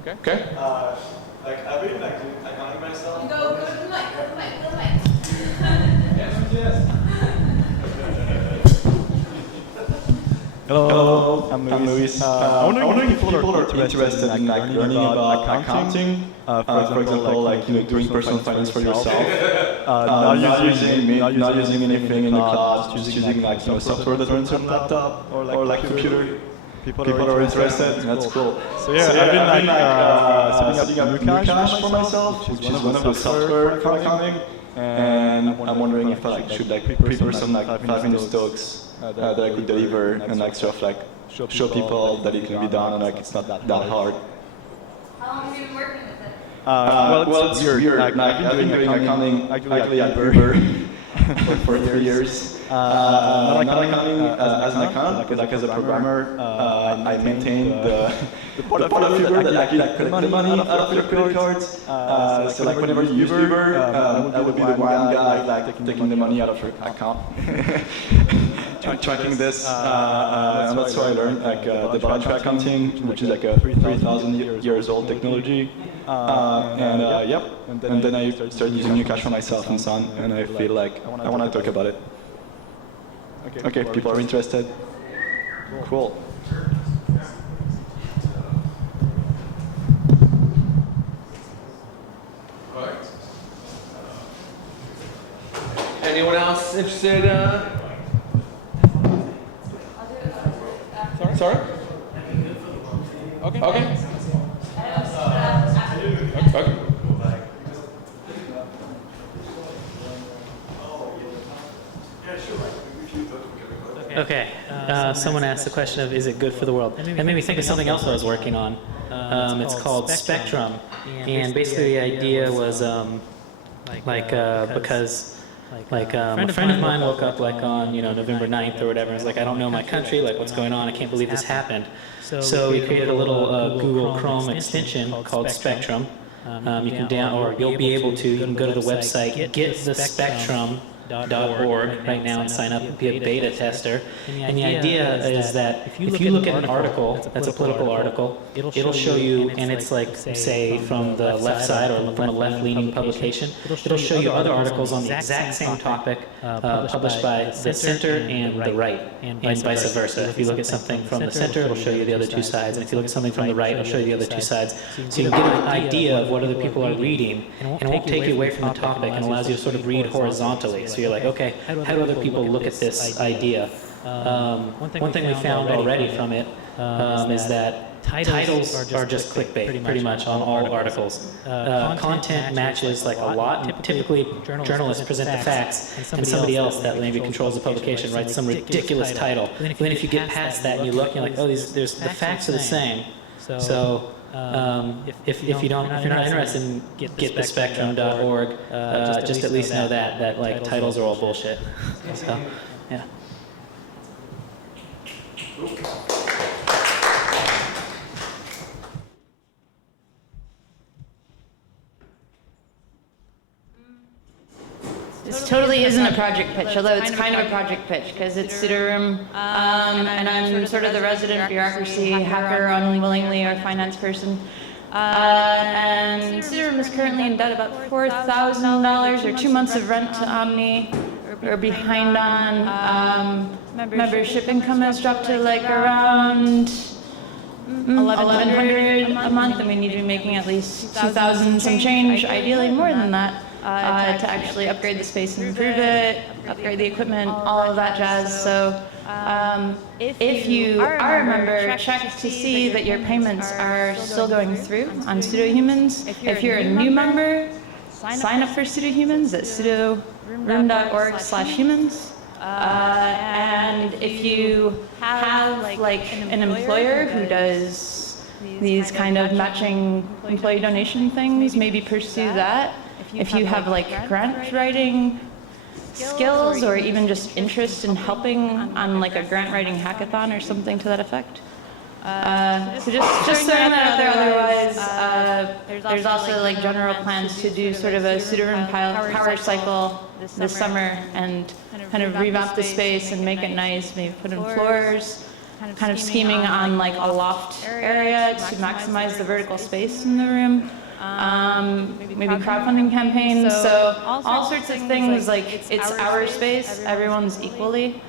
Okay. Like I've been like accounting myself. Go to the mic, go to the mic, go to the mic. Yes. Hello, I'm Luis. I'm wondering if people are interested in like learning about accounting. For example, like doing personal finance for yourself. Not using anything in the cloud, just using like software that runs on laptop or like computer. People are interested. That's cool. So yeah, I've been setting up Nucash for myself, which is one of the software for accounting. And I'm wondering if I should prepare some 5-minute talks that I could deliver and sort of show people that it can be done and it's not that hard. How long have you been working with it? Well, it's weird. I've been doing accounting actually at Uber for 3 years. Not accounting as an accountant, but as a programmer, I maintain the part of Uber that actually collect the money out of your credit cards. So whenever you use Uber, I would be the one guy taking the money out of your account. Tracking this, and that's how I learned the balance sheet accounting, which is like a 3,000 years old technology. And then I started using Nucash for myself and so on, and I feel like I want to talk about it. Okay, people are interested. Cool. Anyone else interested? Sorry? Okay. Okay. Okay, someone asked the question of, is it good for the world? That made me think of something else I was working on. It's called Spectrum, and basically the idea was because a friend of mine woke up on November 9th or whatever, and was like, I don't know my country, what's going on, I can't believe this happened. So we created a little Google Chrome extension called Spectrum. You can you'll be able to, you can go to the website, get the Spectrum right now and sign up and be a beta tester. And the idea is that if you look at an article that's a political article, it'll show you, and it's like, say, from the left side or from a left-leaning publication, it'll show you other articles on the exact same topic published by the center and the right, and vice versa. If you look at something from the center, it'll show you the other two sides, and if you look at something from the right, it'll show you the other two sides. So you can get an idea of what other people are reading, and it won't take you away from the topic, and allows you to sort of read horizontally. So you're like, okay, how do other people look at this idea? One thing we found already from it is that titles are just clickbait, pretty much, on all articles. Content matches like a lot. Typically, journalists present the facts, and somebody else that maybe controls the publication writes some ridiculous title. But then if you get past that and you look, you're like, oh, the facts are the same. So if you're not interested in getthespectrum.org, just at least know that like titles are all bullshit. So, yeah. This totally isn't a project pitch, although it's kind of a project pitch because it's sudoroom, and I'm sort of the resident bureaucracy hacker, unwillingly, or finance person. And sudoroom is currently in debt about $4,000 or 2 months of rent to Omni. We're behind on membership income has dropped to like around $1,100 a month, and we need to be making at least $2,000 some change, ideally more than that. To actually upgrade the space and improve it, upgrade the equipment, all of that jazz. So if you are a member, check to see that your payments are still going through on pseudohumans. If you're a new member, sign up for pseudohumans at sudoroom.org/humans. And if you have like an employer who does these kind of matching employee donation things, maybe pursue that. If you have like grant writing skills or even just interest in helping on like a grant writing hackathon or something to that effect. So just throwing that out there. Otherwise, there's also like general plans to do sort of a sudoroom power cycle this summer and kind of revamp the space and make it nice, maybe put in floors, kind of scheming on like a loft area to maximize the vertical space in the room. Maybe crowdfunding campaigns, so all sorts of things. Like it's our space, everyone's equally.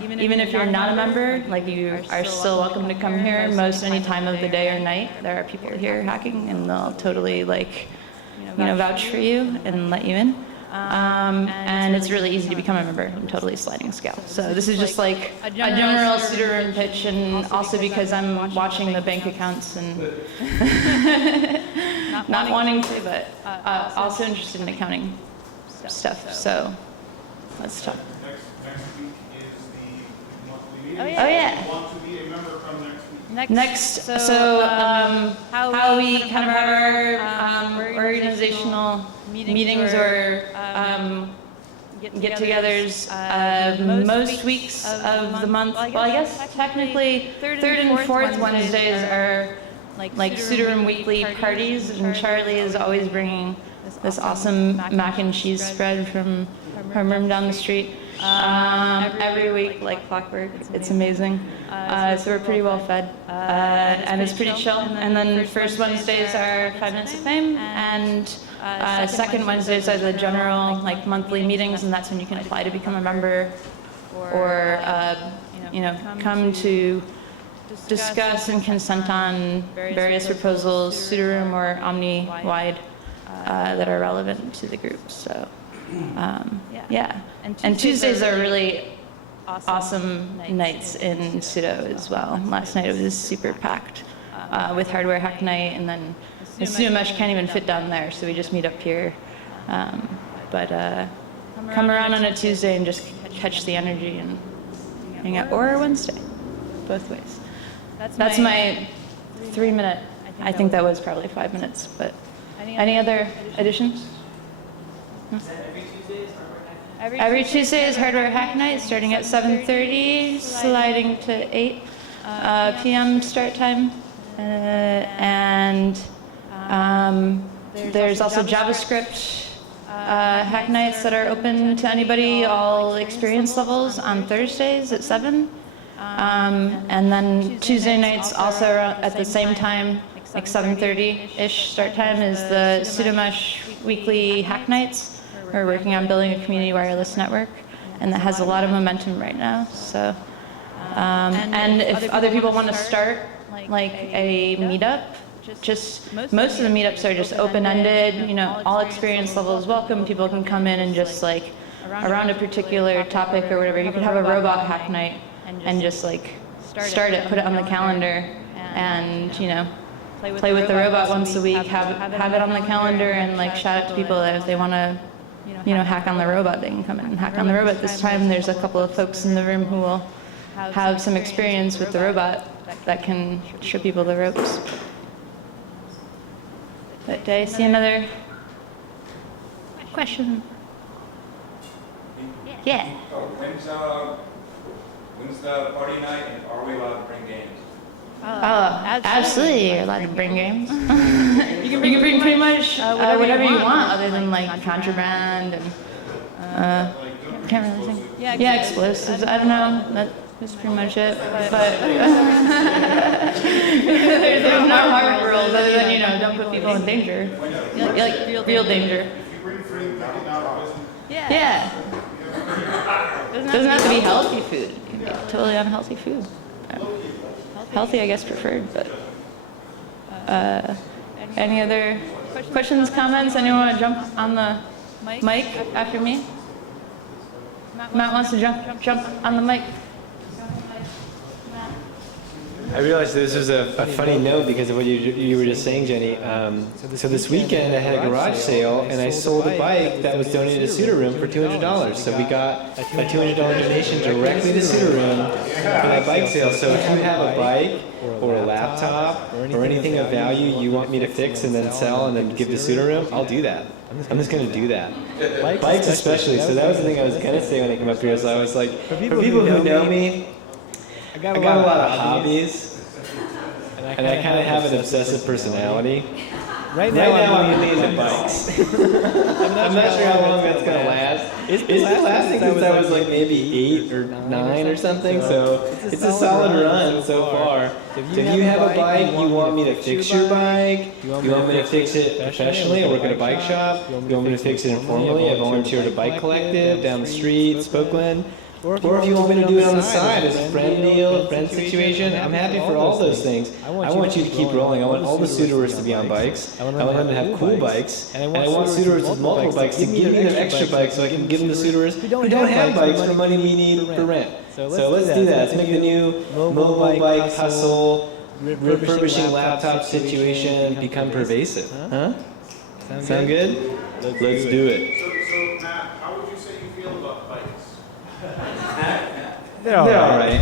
Even if you're not a member, like you are still welcome to come here most any time of the day or night. There are people here hacking, and they'll totally like, vouch for you and let you in. And it's really easy to become a member and totally sliding scale. So this is just like a general sudoroom pitch, and also because I'm watching the bank accounts and not wanting to, but also interested in accounting stuff. So let's talk. Next week is the monthly meeting. Oh yeah. If you want to be a member from next week. Next, so how we kind of have our organizational meetings or get-togethers most weeks of the month. Well, I guess technically third and fourth Wednesdays are like sudoroom weekly parties, and Charlie is always bringing this awesome mac and cheese spread from her room down the street. Every week, like clockwork. It's amazing. So we're pretty well fed, and it's pretty chill. And then first Wednesdays are 5 Minutes of Fame, and second Wednesdays are the general like monthly meetings, and that's when you can apply to become a member, or come to discuss and consent on various proposals, sudoroom or Omni-wide, that are relevant to the group. So. Yeah, and Tuesdays are really awesome nights in Sudo as well. Last night it was super packed with hardware hack night, and then the Sudo Mesh can't even fit down there, so we just meet up here. But come around on a Tuesday and just catch the energy and hang out, or a Wednesday, both ways. That's my 3-minute. I think that was probably 5 minutes, but any other additions? Every Tuesday is hardware hack night, starting at 7:30, sliding to 8 p.m. start time. And there's also JavaScript hack nights that are open to anybody, all experience levels, on Thursdays at 7. And then Tuesday nights also at the same time, like 7:30-ish start time, is the Sudomesh weekly hack nights. We're working on building a community wireless network, and that has a lot of momentum right now. So, and if other people want to start like a meetup, just most of the meetups are just open-ended. You know, all experience levels welcome. People can come in and just like around a particular topic or whatever. You could have a robot hack night and just like start it, put it on the calendar, and you know, play with the robot once a week. Have it on the calendar and like shout out to people that if they want to, you know, hack on the robot, they can come in and hack on the robot. This time there's a couple of folks in the room who will have some experience with the robot that can show people the ropes. But do I see another question? Yeah. Oh, when's the party night, and are we allowed to bring games? Absolutely, you're allowed to bring games. You can bring pretty much whatever you want, other than like contraband and can't really think. Yeah, explosives. I don't know. That's pretty much it. But there's no hard rules other than, you know, don't put people in danger. Like real danger. Yeah. Doesn't have to be healthy food. It can be totally unhealthy food. Healthy, I guess, preferred, but any other questions, comments? Anyone want to jump on the mic after me? Matt wants to jump on the mic. I realized this was a funny note because of what you were just saying, Jenny. So this weekend I had a garage sale and I sold a bike that was donated to Sudoroom for $200. So we got a $200 donation directly to Sudoroom for that bike sale. So if you have a bike or a laptop or anything of value you want me to fix and then sell and then give to Sudoroom, I'll do that. I'm just going to do that. Bikes especially. So that was the thing I was going to say when I came up here. So I was like, for people who know me, I got a lot of hobbies, and I kind of have an obsessive personality. Right now I'm really into bikes. I'm not sure how long that's going to last. It's been lasting since I was like maybe 8 or 9 or something, so it's a solid run so far. So if you have a bike, you want me to fix your bike, you want me to fix it professionally, I work at a bike shop, you want me to fix it informally, I volunteer at a bike collective down the street, Spokeland. Or if you want me to do it on the side as a friend deal, friend situation, I'm happy for all those things. I want you to keep rolling. I want all the suitors to be on bikes. I want them to have cool bikes. And I want suitors with multiple bikes to give me their extra bikes so I can give them to suitors who don't have bikes for money we need for rent. So let's do that. Let's make the new mobile bike hustle, refurbishing laptop situation become pervasive. Huh? Sound good? Let's do it. So Matt, how would you say you feel about bikes? They're all right.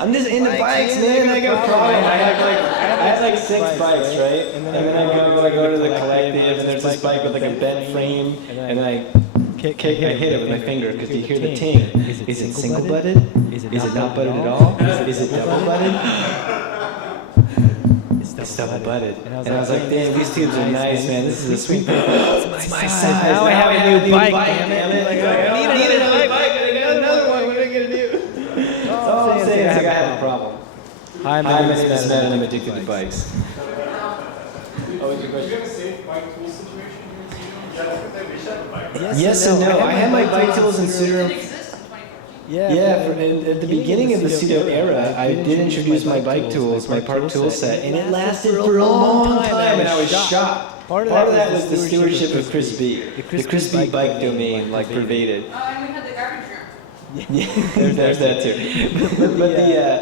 I'm just into bikes, man. I got a problem. I had like 6 bikes, right? And then I go to the collective, and there's this bike with like a bent frame, and I hit it with my finger because you hear the ting. Is it single butted? Is it not butted at all? Is it double butted? It's double butted. And I was like, damn, these tubes are nice, man. This is a sweet bike. It's my size. Now I have a new bike, damn it. I need another bike. I got another one. What am I going to do? All I'm saying is I have a problem. Hi, my name is Matt, and I'm addicted to bikes. Oh, is your question? Do you have a safe bike tool situation here in Sudoroom? Yes and no. I had my bike tools in Sudoroom. Yeah, at the beginning of the pseudo era, I did introduce my bike tools, my park tool set, and it lasted for a long time, and I was shocked. Part of that was the stewardship of Chris B. The Chris B bike domain, like, pervaded. And we had the garbage room. Yeah, there's that too. But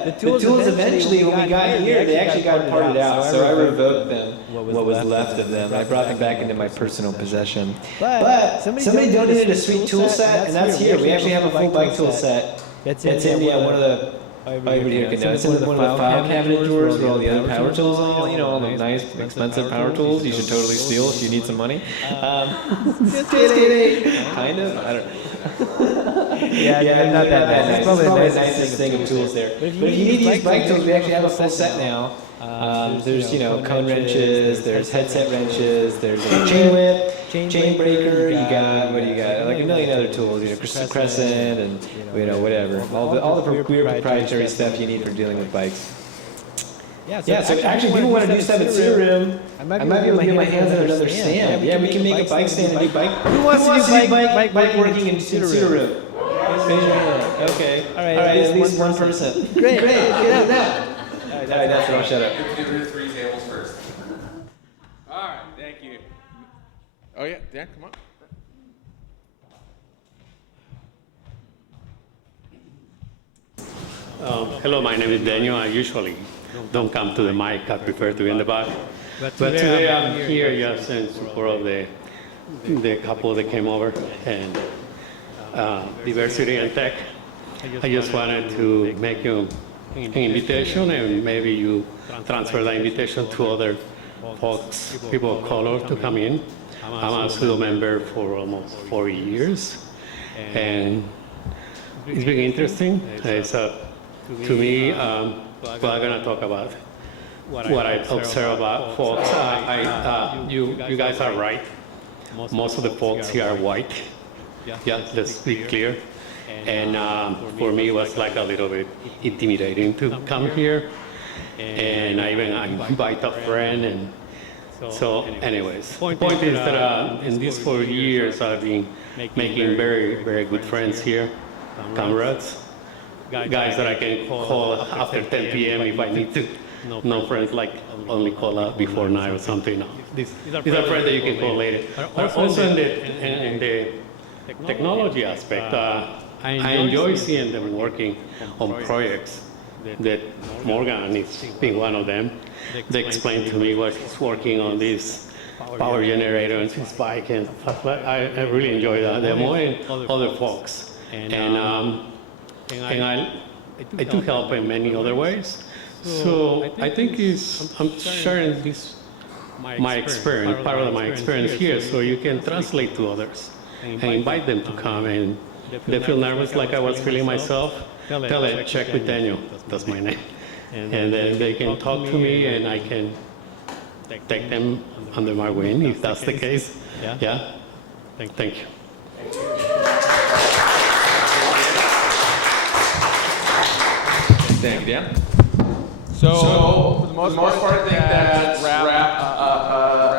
the tools eventually, when we got here, they actually got parted out, so I revoked them, what was left of them. I brought them back into my personal possession. But somebody donated a sweet tool set, and that's here. We actually have a full bike tool set. That's in one of the, everybody here can know, it's in one of the file cabinet drawers where all the other power tools are, all the nice, expensive power tools you should totally steal if you need some money. Just kidding. Kind of, I don't know. Yeah, not that nice. It's probably the nicest thing of tools there. But if you need these bike tools, we actually have a full set now. There's cone wrenches, there's headset wrenches, there's a chain whip, chain breaker. You got what do you got? Like a million other tools. Crescent and whatever. All the weird proprietary stuff you need for dealing with bikes. Yeah, so actually, people want to do stuff in Sudoroom. I might be able to get my hands on another stand. Yeah, we can make a bike stand and do bike. Who wants to do bike working in Sudoroom? Okay. All right. At least one person. Great. Get out. All right, that's it. I'll shut up. Get rid of 3 tables first. All right. Thank you. Oh yeah, Dan, come on. Hello, my name is Daniel. I usually don't come to the mic. I prefer to be in the back. But today I'm here just in support of the couple that came over and diversity and tech. I just wanted to make you an invitation, and maybe you transfer the invitation to other folks, people of color, to come in. I'm a pseudo member for almost 4 years, and it's been interesting. It's to me, what I'm going to talk about, what I observe about folks. You guys are right. Most of the folks here are white. Yeah, let's be clear. And for me, it was like a little bit intimidating to come here. And I invite a friend. And so anyways, the point is that in these 4 years, I've been making very, very good friends here, comrades. Guys that I can call after 10 p.m. if I need to. No friends like only call out before 9 or something. No. These are friends that you can call later. But also in the technology aspect, I enjoy seeing them working on projects that Morgan is being one of them. They explained to me what he's working on this power generator and his bike and stuff like that. I really enjoy that. They're more in other folks. And I do help in many other ways. So I think I'm sharing this my experience, part of my experience here, so you can translate to others and invite them to come. And they feel nervous like I was feeling myself. Tell it, check with Daniel. That's my name. And then they can talk to me, and I can take them under my wing if that's the case. Yeah. Thank you. Thank you, Dan. So for the most part, I think that's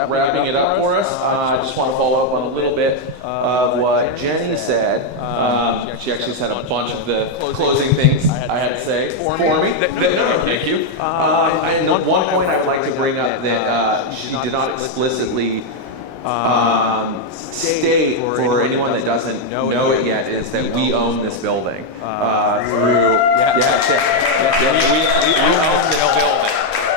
wrapping it up for us. I just want to follow up on a little bit of what Jenny said. She actually said a bunch of the closing things I had to say for me. Thank you. And one point I would like to bring up that she did not explicitly state for anyone that doesn't know it yet is that we own this building through we own this building.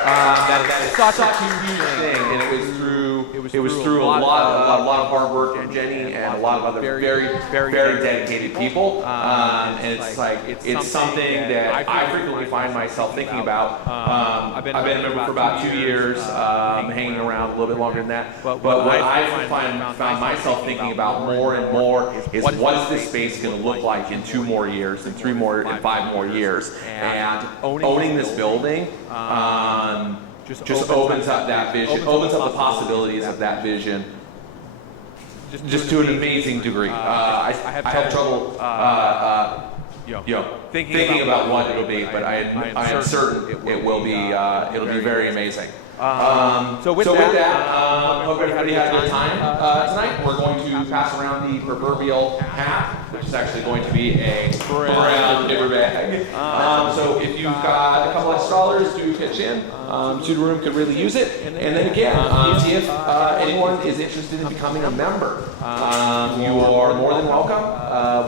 That is such a huge thing, and it was through a lot of hard work from Jenny and a lot of other very dedicated people. And it's something that I frequently find myself thinking about. I've been a member for about 2 years, hanging around a little bit longer than that. But what I found myself thinking about more and more is what's this space going to look like in 2 more years, and 3 more, and 5 more years. And owning this building just opens up that vision, opens up the possibilities of that vision just to an amazing degree. I have trouble thinking about what it'll be, but I am certain it will be it'll be very amazing. So with that, hope everybody had a good time tonight. We're going to pass around the proverbial hat, which is actually going to be a brown paper bag. So if you've got a couple extra dollars, do pitch in. Sudoroom could really use it. And then again, see if anyone is interested in becoming a member. You are more than welcome.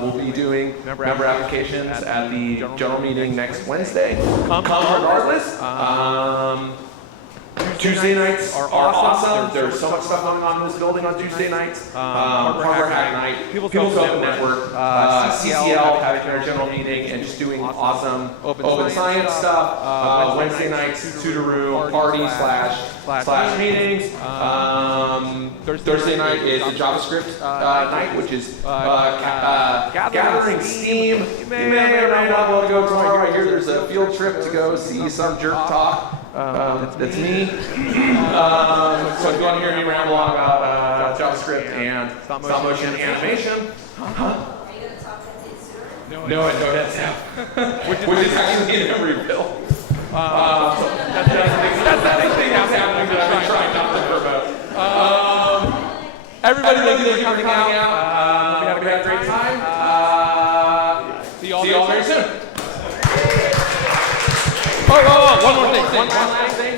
We'll be doing member applications at the general meeting next Wednesday. Come regardless. Tuesday nights are awesome. There's so much stuff going on in this building on Tuesday nights. Hardware Hack Night, People's Open Network, CCL having their general meeting and just doing awesome open science stuff. Wednesday nights, Sudoroom, party slash meetings. Thursday night is the JavaScript night, which is gathering steam. You may or may not want to go tomorrow. I hear there's a field trip to go see some jerk talk That's me. So if you want to hear me ramble on about JavaScript and stop motion animation, no, I don't have Sam. Which is actually a memory bill. So that's the thing that's happening that I'm trying not to promote. Everybody, thank you for coming out. Hope you had a great time. See you all very soon. One more thing. One last thing.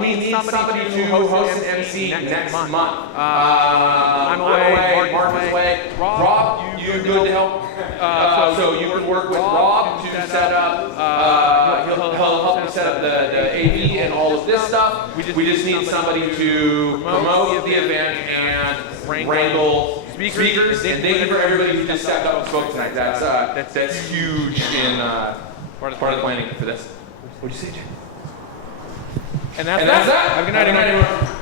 We need somebody to host and MC next month. I'm away. Mark is away. Rob, you good to help? So you can work with Rob to set up. He'll help you set up the AV and all of this stuff. We just need somebody to promote the event and wrangle speakers. And thank you for everybody who just stepped up and spoke tonight. That's huge in part of the planning for this. What'd you say, Jay? And that's that. Have a good night, everyone.